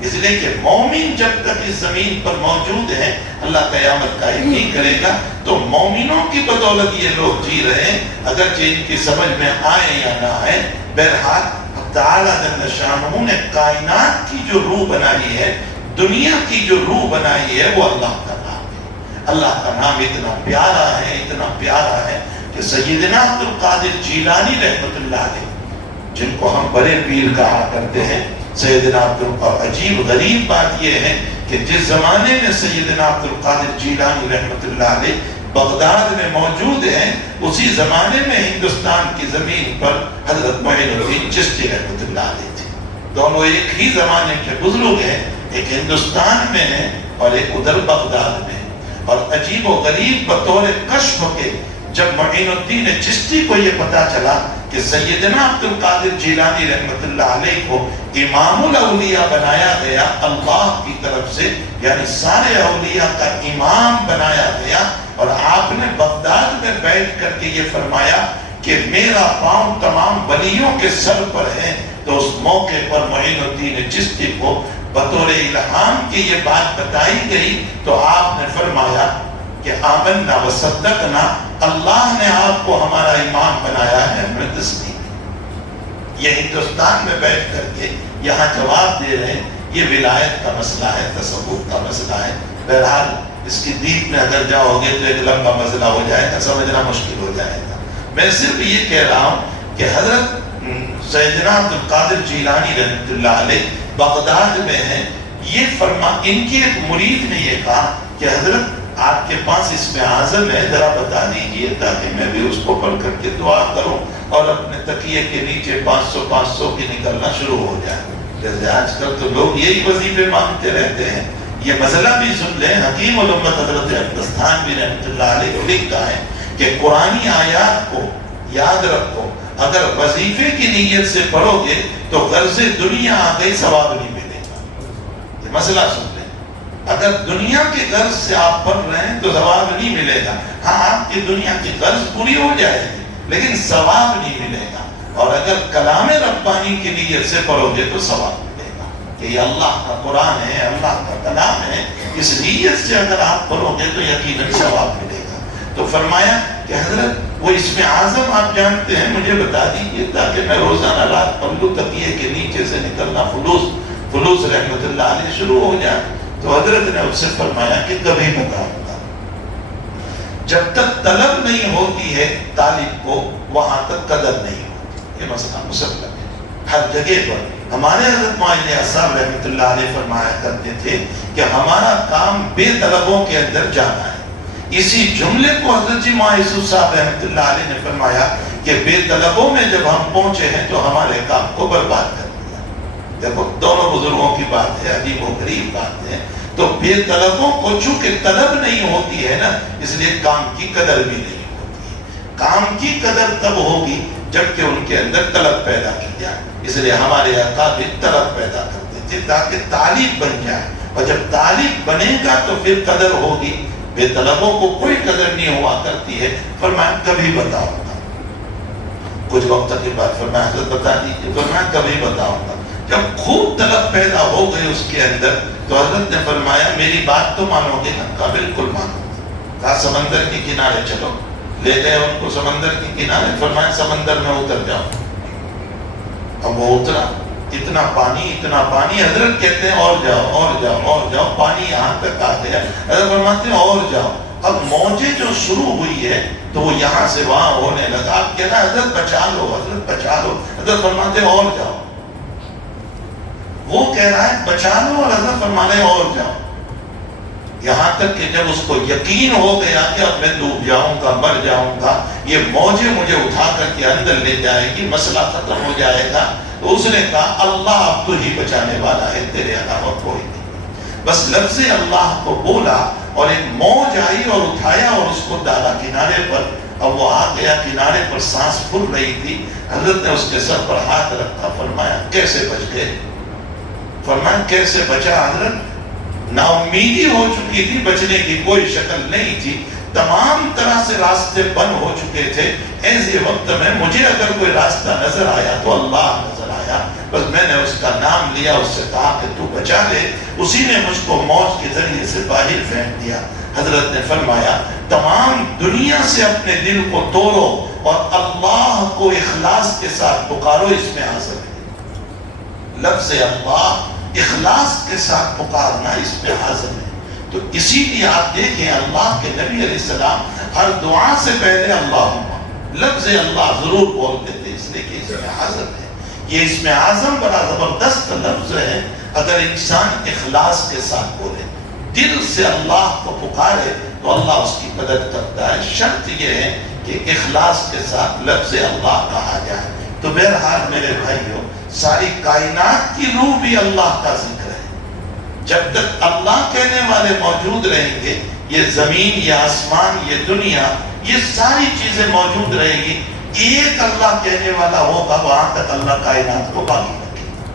اس لیے کہ مومن جب تک اس زمین پر موجود ہے اللہ قیامت قائم نہیں کرے گا. تو مومنوں کی بدولت یہ لوگ جی رہے ہیں، اگرچہ ان کی سمجھ میں آئے یا نہ آئے. بہرحال تعالیٰ جل شانہ نے کائنات کی جو روح بنائی ہے، دنیا کی جو روح بنائی ہے، وہ اللہ کا نام ہے. اللہ کا نام اتنا پیارا ہے، اتنا پیارا ہے کہ سیدنا عبد القادر جیلانی رحمۃ اللہ علیہ، جن کو ہم بڑے پیر کہا کرتے ہیں، سیدنا عجیب غریب بات یہ ہے کہ جس زمانے میں سیدنا عبد القادر جیلانی رحمۃ اللہ علیہ بغداد میں موجود ہیں، اسی زمانے میں ہندوستان کی زمین پر حضرت معین الدین چشتی رحمۃ اللہ علیہ تھے. دونوں ایک ہی زمانے کے بزرگ ہیں، ایک ہندوستان میں ہے اور ایک ادھر بغداد میں. اور عجیب و غریب بطور کشف کے جب معین الدین چشتی کو یہ پتا چلا کہ سیدنا عبد القادر جیلانی رحمۃ اللہ علیہ کو امام الاولیاء بنایا گیا اللہ کی طرف سے، یعنی سارے اولیاء کا امام بنایا گیا، اور آپ نے بغداد میں بیٹھ کر کے یہ فرمایا کہ میرا پاؤں تمام ولیوں کے سر پر ہے. تو اس موقع پر معین الدین چشتی کو بطور الہام کی یہ بات بتائی گئی، تو آپ نے فرمایا کہ آمنا و صدقنا، اللہ نے آپ کو ہمارا امام بنایا ہے، ہمیں تسلیم. یہ ہندوستان میں بیٹھ کر کے یہاں جواب دے رہے ہیں. یہ ولایت کا مسئلہ ہے، تصوف کا مسئلہ ہے. بہرحال اس کی دیپ میں اگر جاؤ گے تو ایک لمبا مسئلہ ہو جائے گا، سمجھنا مشکل ہو جائے گا. میں صرف یہ کہہ رہا ہوں کہ حضرت سیدنا عبد القادر جیلانی رحمۃ اللہ علیہ بغداد میں ہیں. یہ ان کی ایک مرید نے یہ کہا کہ حضرت آپ کے پاس اس میں اعظم ہے، ذرا بتا دیجئے تاکہ میں بھی اس کو پڑھ کر کے دعا کروں اور اپنے تکیے کے نیچے 500 کی نکلنا شروع ہو جائے. جیسے آج کل تو لوگ یہی وظیفے مانگتے رہتے ہیں. یہ مسئلہ بھی سن لیں، حکیم الامت حضرت اقدستان بھی رحمۃ اللہ علیہ کو لکھتا ہے کہ قرآنی آیات کو یاد رکھو، اگر وظیفے کی نیت سے پڑھو گے تو غرض دنیا آ گئی ثواب نہیں ملے گا. یہ مسئلہ سن لیں، اگر دنیا کی غرض سے آپ پڑھ رہے ہیں تو ثواب نہیں ملے گا. ہاں آپ کی دنیا کی غرض پوری ہو جائے گی لیکن ثواب نہیں ملے گا. اور اگر کلام ربانی کی نیت سے پڑھو گے تو ثواب ملے گا کہ یہ اللہ کا قرآن ہے، اللہ کا کلام ہے. اس نیت سے اگر آپ پڑھو گے تو یقیناً ثواب ملے گا. تو فرمایا کہ حضرت وہ اس میں اعظم آپ جانتے ہیں، مجھے بتا دیجیے تاکہ میں روزانہ رات پڑھ لوں، تکیے کے نیچے سے نکلنا فلوس رحمۃ اللہ علیہ شروع ہو جائے. تو حضرت نے اس سے فرمایا کہ کبھی بتاؤں گا. جب تک طلب نہیں ہوتی ہے طالب کو وہاں تک قدر نہیں ہوتی. یہ مسئلہ مسلم ہے ہر جگہ پر. ہمارے حضرت معین اصحاب رحمۃ اللہ علیہ فرمایا کرتے تھے کہ ہمارا کام بے طلبوں کے اندر جانا ہے. اسی جملے کو حضرت جی ماں یوسف صاحب رحمۃ اللہ علیہ نے فرمایا کہ بے طلبوں میں جب ہم پہنچے ہیں تو ہمارے کام کو برباد کر دیا. دیکھو دونوں بزرگوں کی بات ہے، عجیب و غریب بات ہے. تو بے طلبوں کو چونکہ طلب نہیں ہوتی ہے نا، اس لیے کام کی قدر بھی نہیں ہوتی ہے. کام کی قدر تب ہوگی جبکہ ان کے اندر طلب پیدا کی جائے. اس لیے ہمارے آقا بھی طلب پیدا کرتے تھے تاکہ تعلیم بن جائے، اور جب تعلیم بنے گا تو پھر قدر ہوگی. بے طلبوں کو کوئی قدر نہیں ہوا کرتی ہے. فرمایا کبھی بتاؤں گا. کچھ وقت کے بعد فرمایا حضرت بتا دیجیے. فرمایا کبھی بتاؤں گا. جب خوب طلب پیدا ہو گئی اس کے اندر تو حضرت نے فرمایا میری بات تو مانو گے نا؟ کہا بالکل مانو. کہا سمندر کے کنارے چلو. لے گئے ان کو سمندر کے کنارے. فرمایا سمندر میں اتر جاؤ. اب وہ اترا. اتنا پانی. حضرت کہتے ہیں اور جاؤ. پانی یہاں تک آ گیا. حضرت فرماتے ہیں اور جاؤ. اب موجیں جو شروع ہوئی ہے تو وہ یہاں سے وہاں ہونے لگا. آپ کہنا حضرت بچا لو. حضرت فرماتے ہیں اور جاؤ. وہ کہہ رہا ہے بچا لو اور حضرت فرما رہے ہیں اور جاؤ. یہاں تک کہ جب اس کو یقین ہو گیا کہ اب میں ڈوب جاؤں گا، مر جاؤں گا، یہ موجیں مجھے اٹھا کر کے اندر لے جائے گی، مسئلہ ختم ہو جائے گا، تو اس نے کہا اللہ اب تو ہی بچانے والا ہے، تیرے علاوہ کوئی نہیں. بس لفظ اللہ کو بولا اور ایک موج آئی اور اٹھایا اور اس کو ڈالا کنارے پر. اب وہ آ گیا کنارے پر، سانس پھول رہی تھی. حضرت نے اس کے سر پر ہاتھ رکھا. فرمایا کیسے بچ گئے؟ فرمایا کیسے بچا حضرت؟ نا امیدی ہو چکی تھی، بچنے کی کوئی شکل نہیں تھی، تمام طرح سے راستے بند ہو چکے تھے. ایسے وقت میں مجھے اگر کوئی راستہ نظر آیا تو اللہ نظر آیا. بس میں نے اس کا نام لیا، اس سے کہا کہ تو بچا لے. اسی نے مجھ کو موت کے ذریعے سے باہر پھینک دیا. حضرت نے فرمایا تمام دنیا سے اپنے دل کو توڑو اور اللہ کو اخلاص کے ساتھ پکارو. اس میں حاضر ہے لفظ اللہ، اخلاص کے ساتھ پکارنا اس میں حاضر ہے. تو اسی لیے آپ دیکھیں اللہ کے نبی علیہ السلام ہر دعا سے پہلے اللہم، لفظ اللہ ضرور بولتے تھے، اس لیے کہ اس میں حاضر ہے. یہ اس میں اعظم بڑا زبردست لفظ ہے. اگر انسان اخلاص کے ساتھ بولے، دل سے اللہ کو پکارے تو اللہ اس کی مدد کرتا ہے. شرط یہ ہے کہ اخلاص کے ساتھ لفظ اللہ کہا جائے. تو بہرحال میرے بھائیوں، ساری کائنات کی روح بھی اللہ کا ذکر ہے. جب تک اللہ کہنے والے موجود رہیں گے، یہ زمین، یہ آسمان، یہ دنیا، یہ ساری چیزیں موجود رہیں گی. ایک اللہ کہنے والا ہوگا، وہاں تک اللہ کائنات کو باقی رکھے گا.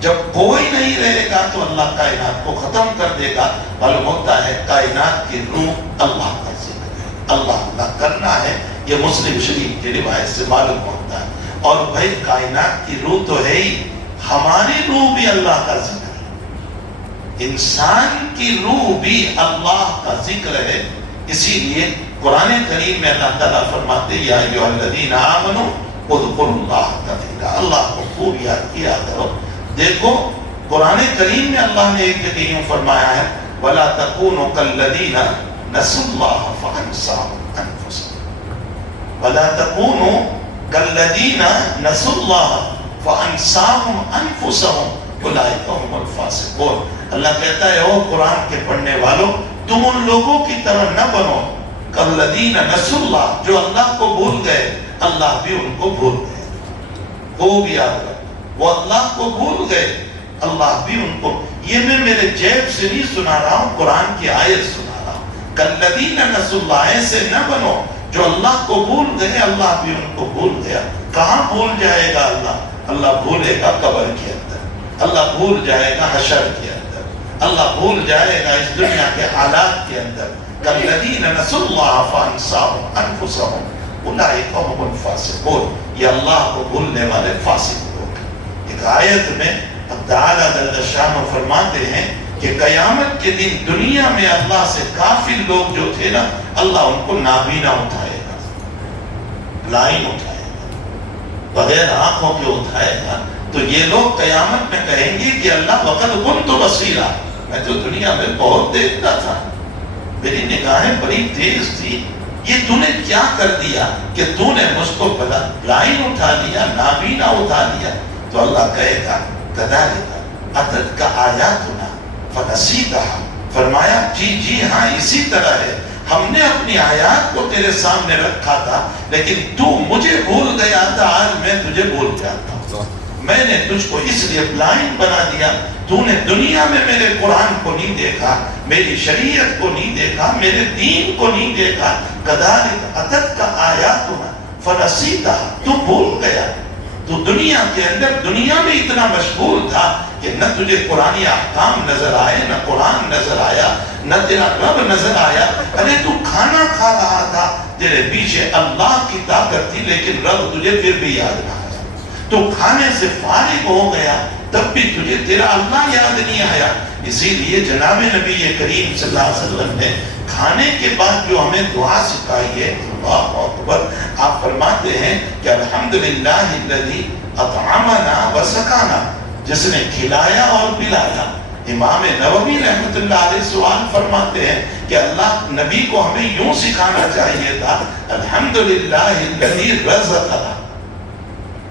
جب کوئی نہیں رہے گا تو اللہ کائنات کو ختم کر دے گا. معلوم ہوتا ہے کائنات کی روح اللہ کا ذکر ہے، اللہ کرنا ہے. یہ مسلم شریف کی روایت سے معلوم ہوتا ہے. اور بھائی کائنات کی روح تو ہے ہی، ہماری روح بھی اللہ کا ذکر ہے. انسان کی روح بھی اللہ کا ذکر ہے. اسی لیے قرآن کریم میں اللہ تعالیٰ فرماتے یا ایھا الذین آمنوا اذکروا اللہ کثیرا. اللہ کو خوب یاد کیا کرو. دیکھو قرآن کریم میں اللہ نے ایک جگہ یوں فرمایا ہے وَلَا تَكُونُوا كَالَّذِينَ نَسُوا اللَّهَ فَأَنسَاهُمْ أَنفُسَهُمْ. وَلَا تَكُونُوا كَالَّذِينَ نَسُوا اللَّهَ فَأَنسَاهُمْ أَنفُسَهُمْ أُولَٰئِكَ هُمُ الْفَاسِقُونَ. اللہ کہتا ہے او قرآن کے پڑھنے والوں، تم ان لوگوں کی طرح نہ بنو کالذین نسوا اللہ، جو اللہ کو بھول گئے، اللہ بھی ان کو بھول گئے. وہ بھی یاد رکھو، وہ اللہ کو بھول گئے، اللہ بھی ان کو. یہ میں میرے جیب سے نہیں سنا رہا ہوں، قرآن کی آیت سنا رہا ہوں. کالذین نسوا اللہ، ایسے نہ بنو جو اللہ کو بھول گئے، اللہ بھی ان کو بھول گیا. کہاں بھول جائے گا اللہ؟ اللہ بھولے گا قبر کے اندر، اللہ بھول جائے گا حشر کے اندر، اللہ بھول جائے گا اس دنیا کے حالات کے اندر. کالذین نسوا اللہ فانساہم انفسہم اولئک ھم الفاسقون. یہ اللہ کو بھولنے والے فاسق لوگ. ایک آیت میں اب تعالیٰ جل شانہ فرماتے ہیں کہ قیامت کے دن دنیا میں اللہ سے کافر لوگ جو تھے نا، اللہ ان کو نابینا اٹھائے گا، بلائنڈ اٹھائے گا، بغیر آنکھوں کے اٹھائے گا. تو یہ لوگ قیامت میں کہیں گے کہ اللہ وقد کنت بصیرا، میں تو دنیا میں بہت دیکھتا تھا، میری نگاہیں بڑی تیز تھی، یہ تو نے کیا کر دیا کہ تو نے مجھ کو بلائنڈ اٹھا دیا، نابینا اٹھا دیا. تو اللہ کہے گا کذالک اتتک آیاتنا فنسیتھا. فرمایا جی ہاں اسی طرح ہے، ہم نے اپنی آیات کو تیرے سامنے رکھا تھا لیکن تو مجھے بھول گیا تھا، آج میں تجھے بھول جاتا ہوں۔ میں نے تجھ کو اس لیے بلائنڈ بنا دیا، تو نے دنیا میں میرے قرآن کو نہیں دیکھا، میری شریعت کو نہیں دیکھا، میرے دین کو نہیں دیکھا۔ کذالک اتتک آیاتنا فنسیتہا، تو بھول گیا۔ تو دنیا کے اندر دنیا میں اتنا مشغول تھا کہ نہ تجھے قرآنی احکام نظر آئے، نہ قرآن نظر آیا، نہ تیرا رب نظر آیا۔ ارے تو کھانا کھا رہا تھا، تیرے پیچھے اللہ کی طاقت تھی لیکن رب تجھے پھر بھی یاد نہ آیا۔ تو کھانے سے فارغ ہو گیا تب بھی تجھے تیرا اللہ یاد نہیں آیا۔ اسی لیے جناب نبی کریم صلی اللہ علیہ وسلم نے کھانے کے بعد جو ہمیں دعا سکھائی ہے، اللہ اکبر، آپ فرماتے ہیں کہ الحمدللہ الذی اطعمنا وسقانا، جس نے کھلایا اور پلایا۔ امام نووی رحمۃ اللہ علیہ سوال فرماتے ہیں کہ اللہ نبی کو ہمیں یوں سکھانا چاہیے تھا، الحمدللہ الذی رزقنا،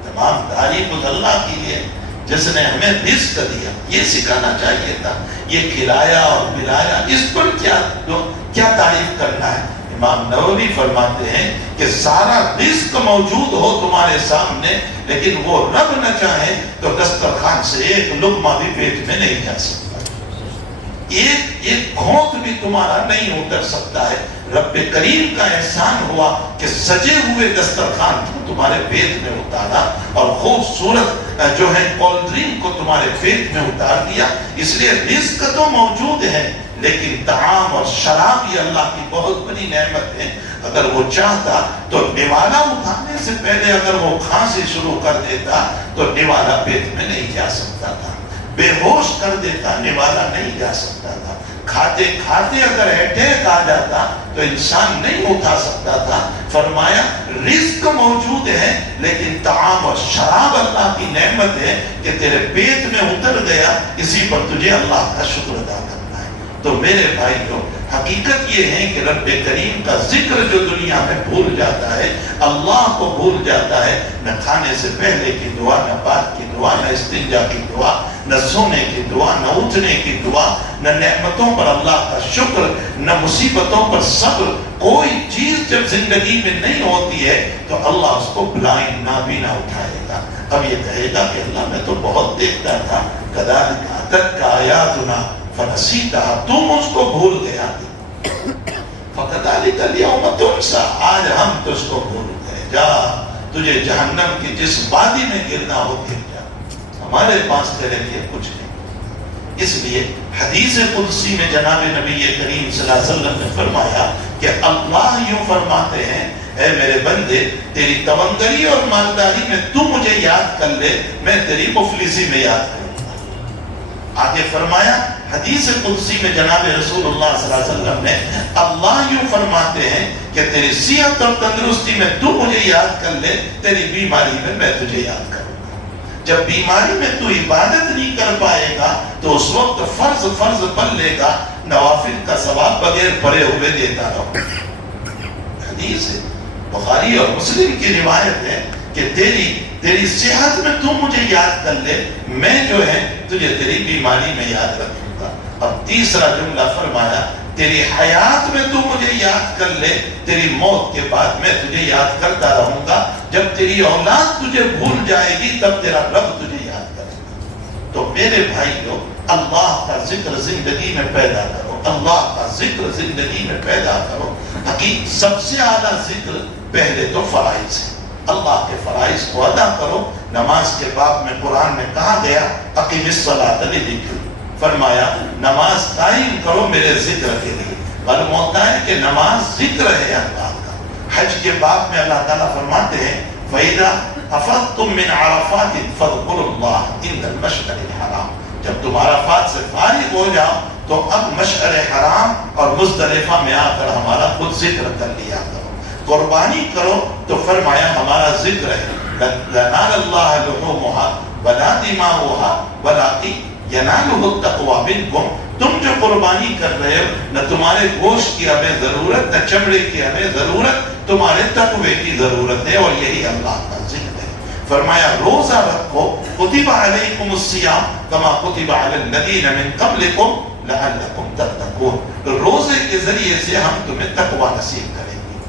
تمام تعریف اللہ کی ہے جس نے ہمیں رزق دیا، یہ سکھانا چاہیے تھا۔ یہ کھلایا اور پلایا، اس پر کیا تعریف کرنا ہے؟ امام نووی فرماتے ہیں کہ سارا رزق موجود ہو تمہارے سامنے لیکن وہ رب نہ چاہے تو دسترخوان سے ایک لقمہ بھی پیٹ میں نہیں جا سکتا، ایک گھونٹ بھی تمہارا نہیں اتر سکتا ہے۔ رب کریم کا احسان ہوا کہ سجے ہوئے دسترخوان کو تمہارے پیٹ میں اتارا اور خوبصورت جو ہے کولڈ ڈرنک کو تمہارے پیٹ میں اتار دیا۔ اس لیے رزق تو موجود ہے لیکن طعام اور شراب یہ اللہ کی بہت بڑی نعمت ہے۔ اگر وہ چاہتا تو نوالا اٹھانے سے پہلے اگر وہ کھانسی شروع کر دیتا تو نوالا پیٹ میں نہیں جا سکتا تھا، بے ہوش کر دیتا، نوالا نہیں جا سکتا تھا۔ کھاتے کھاتے اگر اٹیک آ جاتا تو انسان نہیں اٹھا سکتا تھا۔ فرمایا رزق موجود ہے لیکن طعام اور شراب اللہ کی نعمت ہے کہ تیرے پیٹ میں اتر گیا، اسی پر تجھے اللہ کا شکر ادا کرنا ہے۔ تو میرے بھائیوں، حقیقت یہ ہے کہ رب کریم کا ذکر جو دنیا میں بھول جاتا ہے، اللہ کو بھول جاتا ہے، نہ کھانے سے پہلے کی دعا، نہ بعد کی دعا، نہ استنجا کی دعا، نہ سونے کی دعا، نہ اٹھنے کی دعا، نہ نعمتوں پر اللہ کا شکر، نہ مصیبتوں پر صبر۔ کوئی چیز جب زندگی میں نہیں ہوتی ہے تو اللہ اس کو بلائنڈ نابینا اٹھائے گا۔ اب یہ کہے گا کہ اللہ میں تو بہت دیکھتا تھا، کذالک اتتک آیاتنا فنسیتہا، تم اس کو بھول گیا، فکذالک الیوم تنسیٰ، آج ہم تجھ کو بھول گئے، جا تجھے جہنم کی جس وادی میں گرنا ہو گر جا، ہمارے پاس تیرے لیے کچھ نہیں۔ اس لیے حدیث قدسی میں جناب نبی کریم صلی اللہ علیہ وسلم نے فرمایا کہ اللہ یوں فرماتے ہیں، اے میرے بندے، تیری تونگری اور مالداری میں تو مجھے یاد کر لے، میں تیری مفلسی میں یاد کروں گا۔ آگے فرمایا حدیث قدسی میں جناب رسول اللہ صلی اللہ علیہ وسلم نے، اللہ یوں فرماتے ہیں کہ تیری صحت اور تندرستی میں تو مجھے یاد کر لے، تیری بیماری میں تجھے یاد کروں گا۔ جب بیماری میں تو عبادت نہیں کر پائے گا تو اس وقت فرض پڑھ لے گا، نوافل کا ثواب بغیر پڑھے ہوئے دیتا رہو۔ حدیث ہے، بخاری اور مسلم کی روایت ہے کہ تیری صحت میں تو مجھے یاد کر لے، میں جو ہے تجھے تیری بیماری میں یاد رکھوں گا۔ اور تیسرا جملہ فرمایا، تیری حیات میں تو مجھے یاد کر لے، تیری موت کے بعد میں تجھے یاد کرتا رہوں گا۔ جب تیری اولاد تجھے بھول جائے گی تب تیرا رب تجھے یاد کرے گا۔ تو میرے بھائیو، اللہ کا ذکر زندگی میں پیدا کرو، اللہ کا ذکر زندگی میں پیدا کرو۔ حقیقت سب سے اعلیٰ ذکر پہلے تو فرائض ہے، اللہ کے فرائض کو ادا کرو۔ نماز کے باب میں قرآن میں کہا گیا، اقیم الصلاۃ لذکری، فرمایا نماز قائم کرو میرے ذکر کے لیے۔ معلوم ہوتا ہے کہ نماز ذکر ہے اللہ کا۔ حج کے باب میں اللہ تعالیٰ فرماتے ہیں، فَإِذَا أَفَضْتُم مِّنْ عَرَفَاتٍ فَاذْكُرُوا اللَّهَ عِندَ الْمَشْعَرِ الْحَرَامِ، جب تم عرفات سے فارغ ہو جاؤ تو اب مشعر حرام اور مزدلفہ میں آ کر ہمارا خود ذکر کر لیا کرو۔ قربانی کرو تو فرمایا ہمارا ذکر ہے، لَنَالَ اللَّهَ لُحُومُهَا وَلَا دِمَاؤُهَا وَلَٰكِن يَنَالُهُ التَّقْوَىٰ مِنكُمْ، تم جو قربانی کر رہے ہو نہ تمہارے گوشت کی ہمیں ضرورت، نہ چمڑے کی ہمیں ضرورت، تمہارے تقوی کی ضرورت ہے، اور یہی اللہ کا ذکر ہے۔ فرمایا روزہ رکھو، کتب علیکم الصیام کما کتب علی الذین من قبلکم لعلکم تتقون. روزے کے ذریعے سے ہم تمہیں تقوی نصیب کریں گے.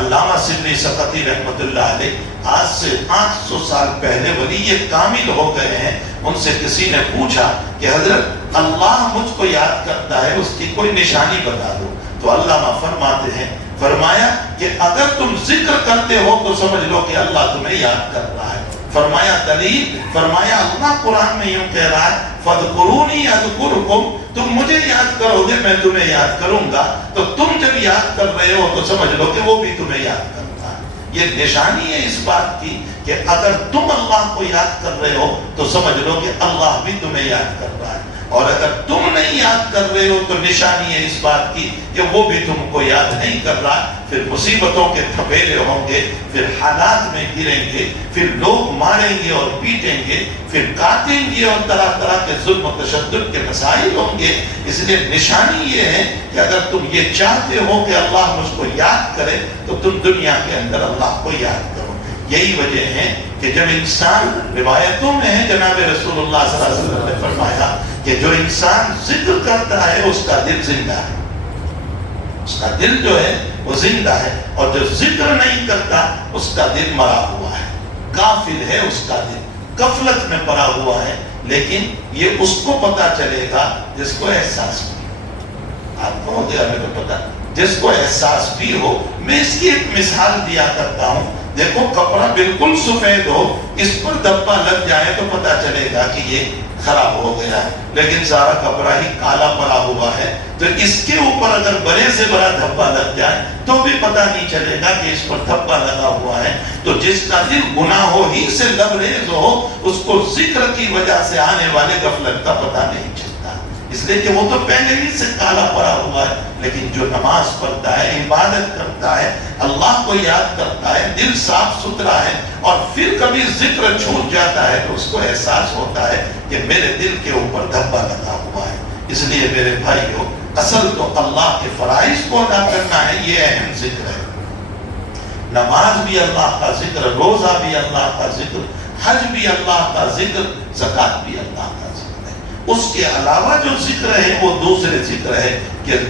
علامہ سندھی سقطی رحمۃ اللہ علیہ آج سے 800 سال پہلے ولی کامل ہو گئے ہیں. ان سے کسی نے پوچھا کہ حضرت اللہ مجھ کو یاد کرتا ہے، اس کی کوئی نشانی بتا دو. تو علامہ فرماتے ہیں، فرمایا کہ اگر تم ذکر کرتے ہو تو سمجھ لو کہ اللہ تمہیں یاد کر رہا ہے. فرمایا دلیل، فرمایا اللہ قرآن میں یوں کہہ رہا ہے فَاذْكُرُونِي أَذْكُرْكُمْ، تم مجھے یاد کرو گے میں تمہیں یاد کروں گا. تو تم جب یاد کر رہے ہو تو سمجھ لو کہ وہ بھی تمہیں یاد کرتا ہے. یہ نشانی ہے اس بات کی کہ اگر تم اللہ کو یاد کر رہے ہو تو سمجھ لو کہ اللہ بھی تمہیں یاد کر رہا ہے. اور اگر تم نہیں یاد کر رہے ہو تو نشانی ہے اس بات کی کہ وہ بھی تم کو یاد نہیں کر رہا. پھر مصیبتوں کے تھپیلے ہوں گے، پھر حالات میں گریں گے، پھر لوگ ماریں گے اور پیٹیں گے، پھر کاٹیں گے اور طرح طرح کے ظلم و تشدد کے مسائل ہوں گے. اس لیے نشانی یہ ہے کہ اگر تم یہ چاہتے ہو کہ اللہ مجھ کو یاد کرے تو تم دنیا کے اندر اللہ کو یاد کرو. یہی وجہ ہے کہ جب انسان، روایتوں میں ہے جناب رسول اللہ صلی اللہ علیہ وسلم نے فرمایا کہ جو انسان ذکر کرتا ہے اس کا دل زندہ ہے، اس کا دل جو ہے وہ زندہ ہے. اور جو ذکر نہیں کرتا اس کا دل مرا ہوا ہے، غافل ہے اس کا دل، غفلت میں پڑا ہوا ہے. لیکن یہ اس کو پتا چلے گا جس کو احساس بھی. آپ کہو گے ہمیں تو پتا، جس کو احساس بھی ہو. میں اس کی ایک مثال دیا کرتا ہوں. دیکھو کپڑا بالکل سفید ہو، اس پر دھبا لگ جائے تو پتا چلے گا کہ یہ خراب ہو گیا ہے. لیکن سارا کپڑا ہی کالا پڑا ہوا ہے تو اس کے اوپر اگر بڑے سے بڑا دھبا لگ جائے تو بھی پتا نہیں چلے گا کہ اس پر دھبا لگا ہوا ہے. تو جس کا دل گناہوں ہی سے لبریز ہو اس کو ذکر کی وجہ سے آنے والے غفلت کا پتا نہیں چلتا، اس لیے کہ وہ تو پہلے ہی سے کالا پڑا ہوا ہے. لیکن جو نماز پڑھتا ہے، عبادت کرتا ہے، اللہ کو یاد کرتا ہے، دل صاف ستھرا ہے اور پھر کبھی ذکر چھوٹ جاتا ہے تو اس کو احساس ہوتا ہے کہ میرے دل کے اوپر دھبا لگا ہوا ہے. اس لیے میرے بھائیو، اصل تو اللہ کے فرائض کو ادا کرنا ہے، یہ اہم ذکر ہے. نماز بھی اللہ کا ذکر، روزہ بھی اللہ کا ذکر، حج بھی اللہ کا ذکر، زکوٰۃ بھی اللہ کا ذکر ہے. اس کے علاوہ جو ذکر ہے وہ دوسرے ذکر ہے کہ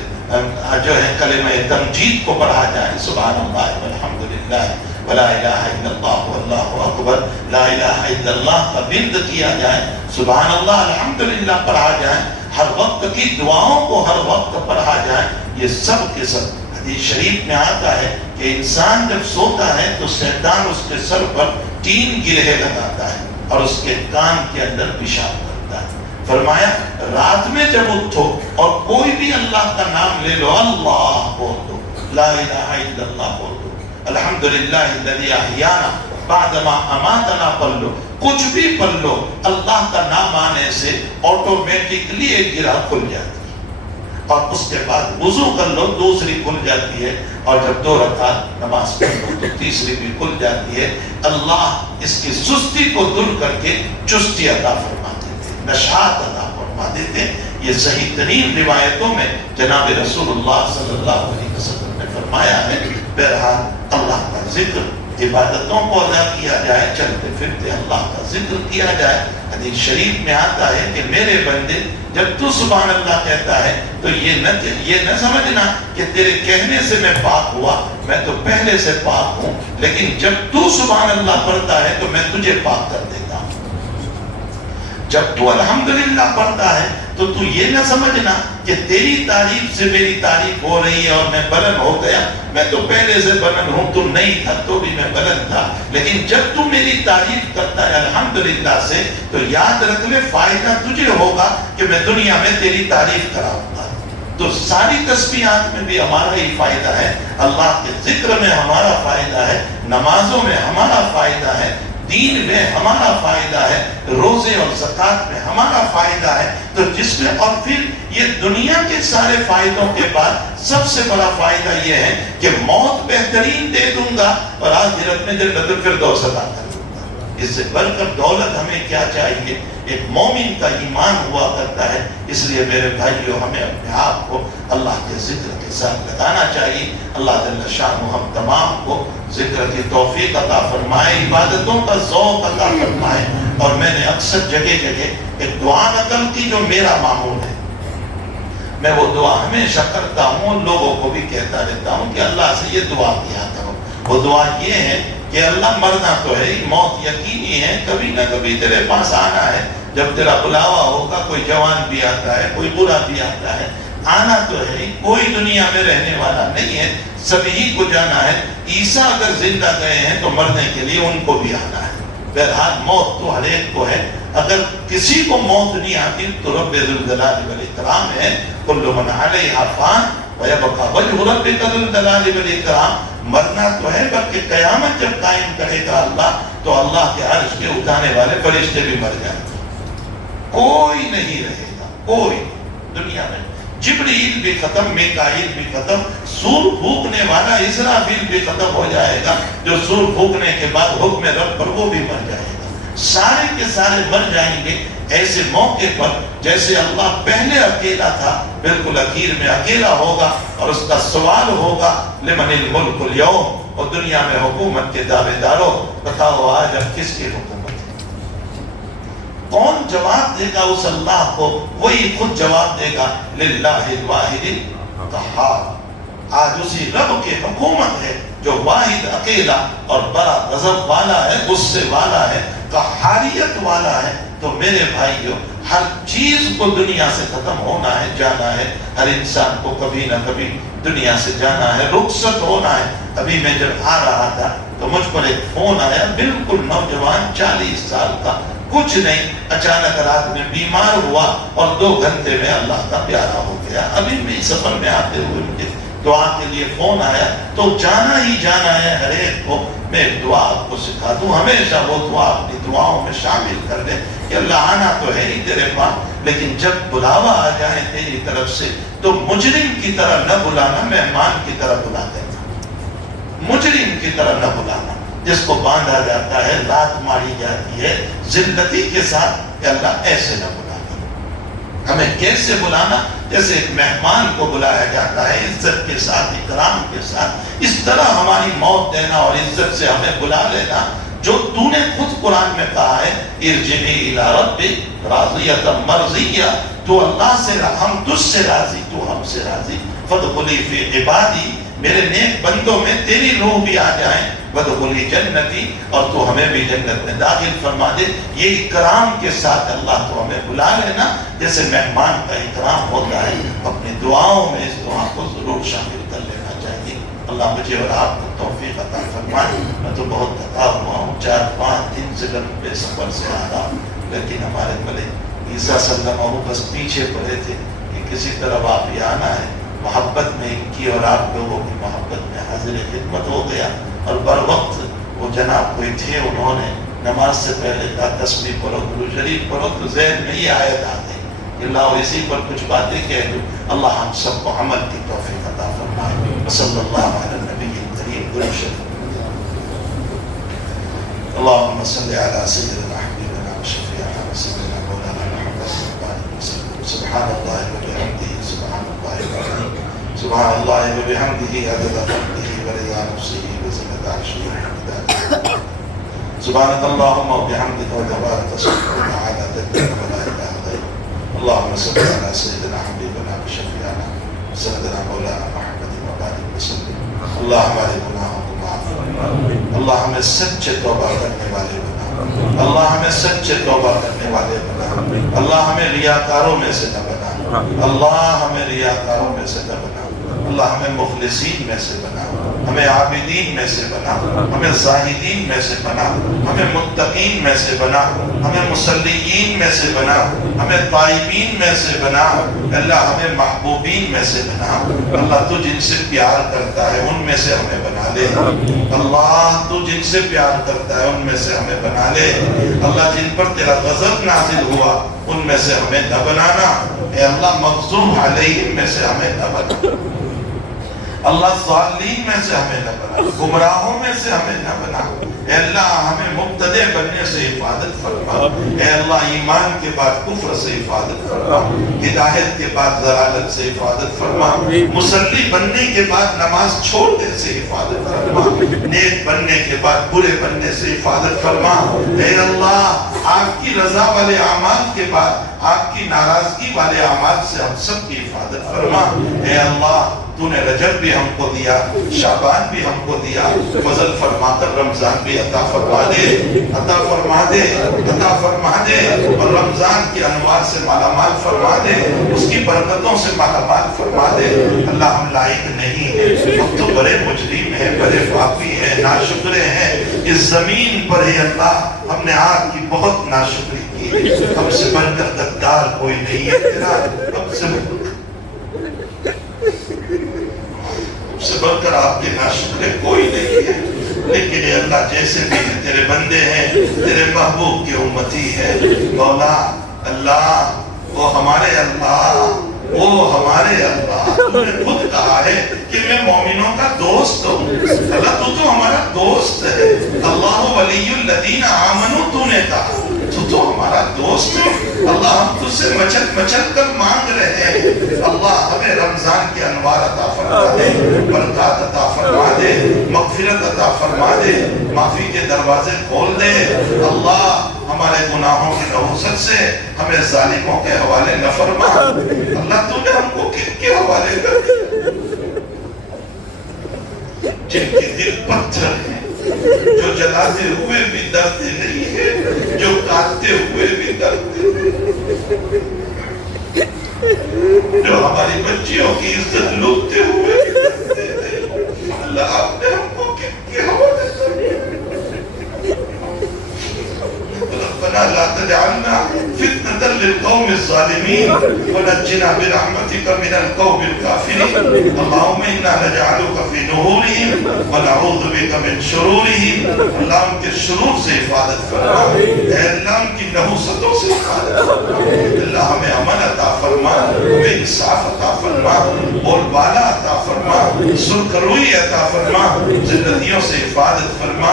جو ہے کلمہ تمجید کو پڑھا جائے، سبحان اللہ والحمدللہ ولا الہ الا اللہ واللہ اکبر، لا الہ الا اللہ کا ورد کیا جائے، سبحان اللہ الحمدللہ پڑھا جائے، ہر وقت کی دعاؤں کو ہر وقت پڑھا جائے. یہ سب کے سب حدیث شریف میں آتا ہے کہ انسان جب سوتا ہے تو شیطان اس کے سر پر 3 گرہے لگاتا ہے اور اس کے کان کے اندر پیشاب کرتا ہے. فرمایا رات میں جب اٹھو اور کوئی بھی اللہ کا نام لے لو، اللہ بول دو، لا الہ الا اللہ بول دو، الحمدللہ الذی احیانا بعدما اماتنا پڑھ لو، کچھ بھی پڑھ لو، اللہ کا نام آنے سے آٹومیٹکلی ایک گرہ کھل جاتی ہے. اور اس کے بعد وضو کر لو، دوسری کھل جاتی ہے. اور جب 2 رکعت نماز پڑھ لو تو تیسری بھی کھل جاتی ہے. اللہ اس کی سستی کو دور کر کے چستی عطا فرما دیتے، نشاط عطا فرما دیتے. یہ صحیح ترین روایتوں میں جناب رسول اللہ صلی اللہ علیہ وسلم نے فرمایا ہے. بہرحال اللہ کا ذکر، عبادتوں کو ادا کیا جائے، چلتے پھرتے اللہ کا ذکر کیا جائے. حدیث شریف میں آتا ہے کہ میرے بندے جب تو سبحان اللہ کہتا ہے تو یہ نہ سمجھنا کہ تیرے کہنے سے میں پاک ہوا، میں تو پہلے سے پاک ہوں، لیکن جب تو سبحان اللہ پڑھتا ہے تو میں تجھے پاک کر دیتا ہوں. جب تو الحمدللہ پڑھتا ہے تو تو یہ نہ سمجھنا کہ تیری تعریف سے میری تعریف ہو رہی ہے اور میں بلند ہو گیا. میں تو پہلے سے بلند ہوں، تو نہیں تھا تو بھی میں بلند تھا. لیکن جب تو میری تعریف کرتا ہے الحمدللہ سے تو یاد رکھ لے فائدہ تجھے ہوگا کہ میں دنیا میں تیری تعریف کراؤں گا. تو ساری تسبیحات میں بھی ہمارا ہی فائدہ ہے، اللہ کے ذکر میں ہمارا فائدہ ہے، نمازوں میں ہمارا فائدہ ہے، دین میں ہمارا فائدہ ہے، روزے اور زکوٰۃ میں ہمارا فائدہ ہے. تو جس میں اور پھر یہ دنیا کے سارے فائدوں کے بعد سب سے بڑا فائدہ یہ ہے کہ موت بہترین دے دوں گا اور آخرت میں جنت الفردوس عطا کر دوں گا. اس سے بڑھ کر دولت ہمیں کیا چاہیے؟ ایک مومن کا ایمان ہوا کرتا ہے. اس لیے میرے بھائیو، ہمیں اپنے آپ کو اللہ کے ذکر کے ساتھ لگانا چاہیے. اللہ جل شانہ ہم تمام کو ذکر کی توفیق عطا فرمائے، عبادتوں کا ذوق عطا فرمائے. اور میں نے اکثر جگہ جگہ ایک دعا نقل کی جو میرا معمول ہے میں وہ دعا ہمیشہ کرتا ہوں، لوگوں کو بھی کہتا رہتا ہوں کہ اللہ سے یہ دعا کیا کرو۔ وہ دعا یہ ہے کہ اللہ مرنا تو ہے، موت یقینی ہے، کبھی نہ کبھی تیرے پاس آنا ہے، جب تیرا بلاوا ہوگا، کوئی جوان بھی آتا ہے، کوئی برا بھی آتا ہے، آنا تو ہے، کوئی دنیا میں رہنے والا نہیں ہے، سبھی کو جانا ہے۔ عیسیٰ اگر زندہ گئے ہیں تو مرنے کے لیے ان کو بھی آنا ہے۔ بہرحال موت تو ہر ایک کو ہے، اگر کسی کو موت نہیں آتی تو رب ذوالجلال والاکرام ہے، کل من علیہا فان ویبقی وجہ ربک ذو الجلال والاکرام۔ مرنا تو ہے، بلکہ قیامت جب قائم کرے گا اللہ تو اللہ کے عرش کے اٹھانے والے فرشتے بھی مر جائیں گے، کوئی نہیں رہے گا، کوئی دنیا میں۔ جبریل بھی ختم، میکائیل بھی ختم، سور پھونکنے والا اسرافیل بھی ختم ہو جائے گا، جو سور پھونکنے کے بعد حکم رب پر وہ بھی مر جائے گا، سارے کے سارے مر جائیں گے۔ ایسے موقع پر جیسے اللہ پہلے اکیلا تھا، بالکل اخیر میں اکیلا ہوگا، اور اس کا سوال ہوگا لمن الملک اليوم، اور دنیا میں حکومت کے دعوے داروں بتاؤ آج اب کس کی حکومت ہے؟ کون جواب دے گا اس اللہ کو؟ وہی خود جواب دے گا للہ الواحد القہار۔ آج اسی رب کی حکومت ہے جو واحد اکیلا اور بڑا غضب والا ہے، غصے والا ہے، قہاریت والا ہے۔ تو میرے بھائیو، ہر چیز کو دنیا سے ختم ہونا ہے، جانا ہے، ہر انسان کو کبھی نہ کبھی دنیا سے جانا ہے، رخصت ہونا ہے۔ ابھی میں جب آ رہا تھا تو مجھ پر ایک فون آیا، بالکل نوجوان، 40 سال کا، کچھ نہیں، اچانک رات میں بیمار ہوا اور 2 گھنٹے میں اللہ کا پیارا ہو گیا۔ ابھی میں سفر میں آتے ہوئے مجھے دعا کے لیے فون آیا، تو جانا ہی جانا ہے ہر ایک کو۔ میں ایک دعا آپ کو سکھا دوں، ہمیشہ وہ دعا اپنی دعاؤں میں شامل کر دیں کہ اللہ آنا تو ہے ہی تیرے پاس، لیکن جب بلاوا آ جائے تیری طرف سے تو مجرم کی طرح نہ بلانا، مہمان کی طرح بلا دینا، مجرم کی طرح نہ بلانا، جس کو باندھا جاتا ہے، لات ماری جاتی ہے ذلتی کے ساتھ، کہ اللہ ایسے نہ بلانا۔ ہمیں کیسے بلانا؟ جیسے ایک مہمان کو بلایا جاتا ہے، عزت کے ساتھ، اکرام کے ساتھ، اس طرح ہماری موت دینا اور عزت سے ہمیں بلا لینا، جو تو نے خود قرآن میں کہا ہے ارجعی الی ربک راضیۃ مرضیہ، تو اللہ سے، ہم تجھ سے راضی، تو ہم سے راضی، فادخلی فی عبادی، میرے نیک بندوں میں تیری روح بھی آ جائیں، وادخلی جنتی، اور تو ہمیں بھی جنت میں داخل فرما دے۔ یہ اکرام کے ساتھ اللہ تو ہمیں بلا لینا، جیسے مہمان کا اکرام ہوتا ہے۔ اپنی دعاؤں میں اس دعا کو ضرور شامل کر لینا چاہیے۔ اللہ مجھے اور آپ کو توفیق عطا فرمائے۔ میں تو بہت تھکا ہوا ہوں، 4-5 دن سے لمبے سفر سے آ رہا ہوں، لیکن ہمارے بڑے عیسیٰ صلی اللہ علیہ وسلم بس پیچھے پڑے تھے کہ کسی طرح آپ یہ آنا ہے۔ محبت میں ان کی اور آپ لوگوں کی محبت میں حاضر خدمت ہو گیا، اور بر وقت وہ جناب کوئی تھے، انہوں نے نماز سے پہلے کہا تسبیح پڑھو، درود شریف پڑھو، تو ذہن میں یہ آیت آ گئی، اللہ اسی پر کچھ باتیں کہہ دوں۔ اللہ ہم سب کو عمل کی توفیق عطا فرمائے۔ صلی اللہ علی نبی کریم، درود شریف۔ اللهم صل على سيدنا حبيبنا وشفيعنا وسيدنا مولانا محمد وسلم۔ سبحان الله وبحمده، سبحان الله وبحمده، سبحان الله وبحمده، عدد خلقه ورضا نفسه وزنة عرشه ومداد كلماته۔ سبحانك اللهم وبحمدك وتبارك اسمك وتعالى جدك ولا اله غيرك۔ اللهم صل على سيدنا حبيبنا وشفيعنا سيدنا مولانا محمد وبارك وسلم۔ اللہ ہمارے گناہوں کو معاف فرما، اللہ ہمیں سچے توبہ کرنے والے بنا، اللہ ہمیں سچے توبہ کرنے والے بنا، اللہ ہمیں ریاکاروں میں سے نہ بنا، اللہ ہمیں ریاکاروں میں سے نہ بنا، اللہ ہمیں مخلصین میں سے بنا، ہمیں عابدین میں سے بنا، ہمیں زاہدین میں سے بنا، ہمیں متقین میں سے بنا، ہمیں مصلیین میں سے بنا، ہمیں طائبین میں سے بنا، اللہ ہمیں محبوبین میں سے بنا۔ اللہ تو جن سے پیار کرتا ہے ان میں سے ہمیں بنا لے، اللہ تو جن سے پیار کرتا ہے ان میں سے ہمیں بنا لے، اللہ جن پر تیرا غضب نازل ہوا ان میں سے ہمیں نہ بنانا، اے اللہ مغضوب علیہم میں سے ہمیں نہ بنا، اللہ ضالین میں سے ہمیں نہ بنا، گمراہوں میں سے ہمیں نہ بنا، اے اللہ ہمیں مبتدع مرتد بننے سے حفاظت فرما، اے اللہ ایمان کے بعد کفر سے حفاظت فرما، ہدایت کے بعد ضلالت سے حفاظت فرما، مصلی بننے کے بعد نماز چھوڑنے سے حفاظت فرما، نیک بننے کے بعد برے بننے سے حفاظت فرما، اے اللہ آپ کی رضا والے اعمال کے بعد آپ کی ناراضگی والے اعمال سے ہم سب کی حفاظت فرما، اے اللہ تو نے رجب بھی ہم کو دیا، شعبان بھی ہم کو دیا، فضل فرما کر رمضان بھی عطا فرما دے، عطا فرما دے، عطا فرما دے، اور رمضان کی انوار سے مالا مال فرما دے، اس کی برکتوں سے مالا مال فرما دے۔ اللہ ہم لائق نہیں ہیں، ہم تو بڑے مجرم ہیں، بڑے پاپی ہیں، ناشکرے ہیں، اس زمین پر ہی اللہ ہم نے آپ کی بہت ناشکری کی، ہم سے بڑھ کر غدار کوئی نہیں ہے تیرا، ہم سے بڑھ کر آپ کے ناشکرے کوئی نہیں ہے، لیکن اے اللہ جیسے بھی تیرے بندے ہیں، تیرے محبوب کے امتی ہیں، مولا اللہ وہ ہمارے اللہ، وہ ہمارے اللہ، تو نے خود کہا ہے کہ میں مومنوں کا دوست ہوں، اللہ تو ہمارا دوست ہے، اللہ ولی الذین آمنوا تو نے کہا تو ہمارا دوست ہے، اللہ ہم تجھ سے مچل مچل کر مانگ رہے ہیں، اللہ ہمیں رمضان کے انوار عطا فرما دے، برکات عطا فرما دے، مغفرت عطا فرما دے، معافی کے دروازے کھول دے، اللہ ہمارے گناہوں کی نحوست سے ہمیں ظالموں کے حوالے نہ فرما، اللہ تو نے ہم کو کن کے حوالے کر دیا، جن کے دل پتھر ہیں، جو جلاتے ہوئے بھی ڈرتے نہیں ہیں، جو کاٹتے ہوئے بھی ڈرتے نہیں، جو ہماری بچیوں کی عزت لوٹتے ہوئے بھی ڈرتے نہیں، اللہ آپ نے ہم کو کن کے حوالے کر دیا، ربنا لا تجعلنا فتنة للقوم الظالمين ونجنا برحمتك من القوم الكافرين اللهم إنا نجعلك في نحورهم ونعوذ بك من شرورهم اللہ ان کے شرور سے حفاظت فرما، اے اللہ ان کی نحوستوں سے حفاظت فرما، اللہ ہمیں امن عطا فرما، ہمیں انصاف عطا فرما، بول بالا عطا فرما، سرخروئی عطا فرما، زندگیوں سے حفاظت فرما،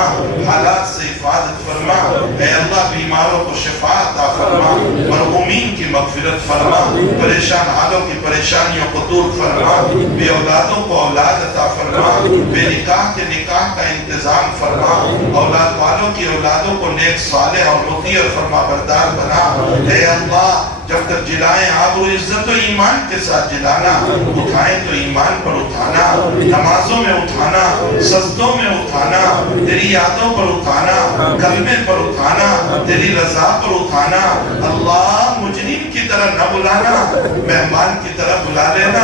حالات سے حفاظت فرما، اے اللہ بیماروں کو شفا عطا فرما، مرحومین کی مغفرت فرما، پریشان حالوں کی پریشانیوں کو دور فرما، بے اولادوں کو اولاد عطا فرما، بے نکاح کے نکاح کا انتظام فرما، اولاد والوں کی اولادوں کو نیک صالح اور مطیع اور فرما بردار بنا، اے اللہ جب تک جلائیں آب و عزت و ایمان کے ساتھ جلانا، اٹھائیں تو ایمان پر اٹھانا، نمازوں میں اٹھانا، سجدوں میں اٹھانا، تیری یادوں پر اٹھانا، کلمے پر اٹھانا، تیری رضا پر اٹھانا، اللہ مجرم کی طرح نہ بلانا، مہمان کی طرح بلا لینا،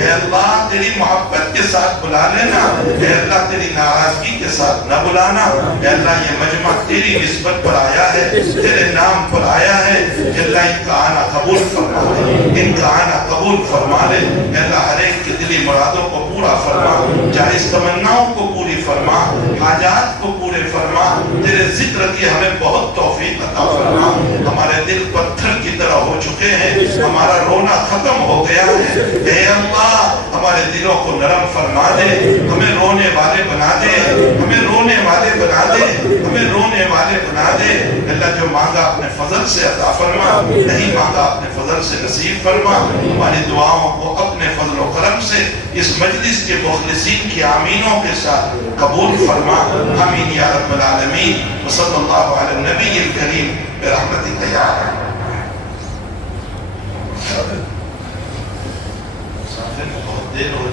اے اللہ تیری محبت کے ساتھ بلا لینا، اے اللہ تیری ناراضگی کے ساتھ نہ بلانا، اے اللہ یہ مجمع تیری نسبت پر آیا ہے، تیرے نام پر آیا ہے، اے اللہ ان کا آنا قبول فرما لے، ان کا آنا قبول فرما لے، اے اللہ ہر ایک کی دلی مرادوں کو پورا فرما، جائز تمناؤں کو پوری فرما، حاجات کو پورے فرما، تیرے ذکر کی ہمیں بہت توفیق عطا فرما، ہمارے دل پتھر کی طرح ہو چکے ہیں، ہمارا رونا ختم ہو گیا ہے، اے اللہ ہمارے دلوں کو نرم فرما دے، ہمیں رونے والے بنا دے، ہمیں رونے والے بنا دے، ہمیں رونے والے بنا دے، اللہ جو مانگا اپنے فضل سے عطا فرما، نہیں مانگا اپنے فضل سے نصیب فرما، ہماری دعاؤں کو اپنے فضل و کرم سے اس مجلس کے مخلصین کی آمینوں کے ساتھ قبول فرما، آمین یا رب العالمین، وصلی اللہ علی النبی الکریم برحمتک یا رحمت۔ بہت دیر ہو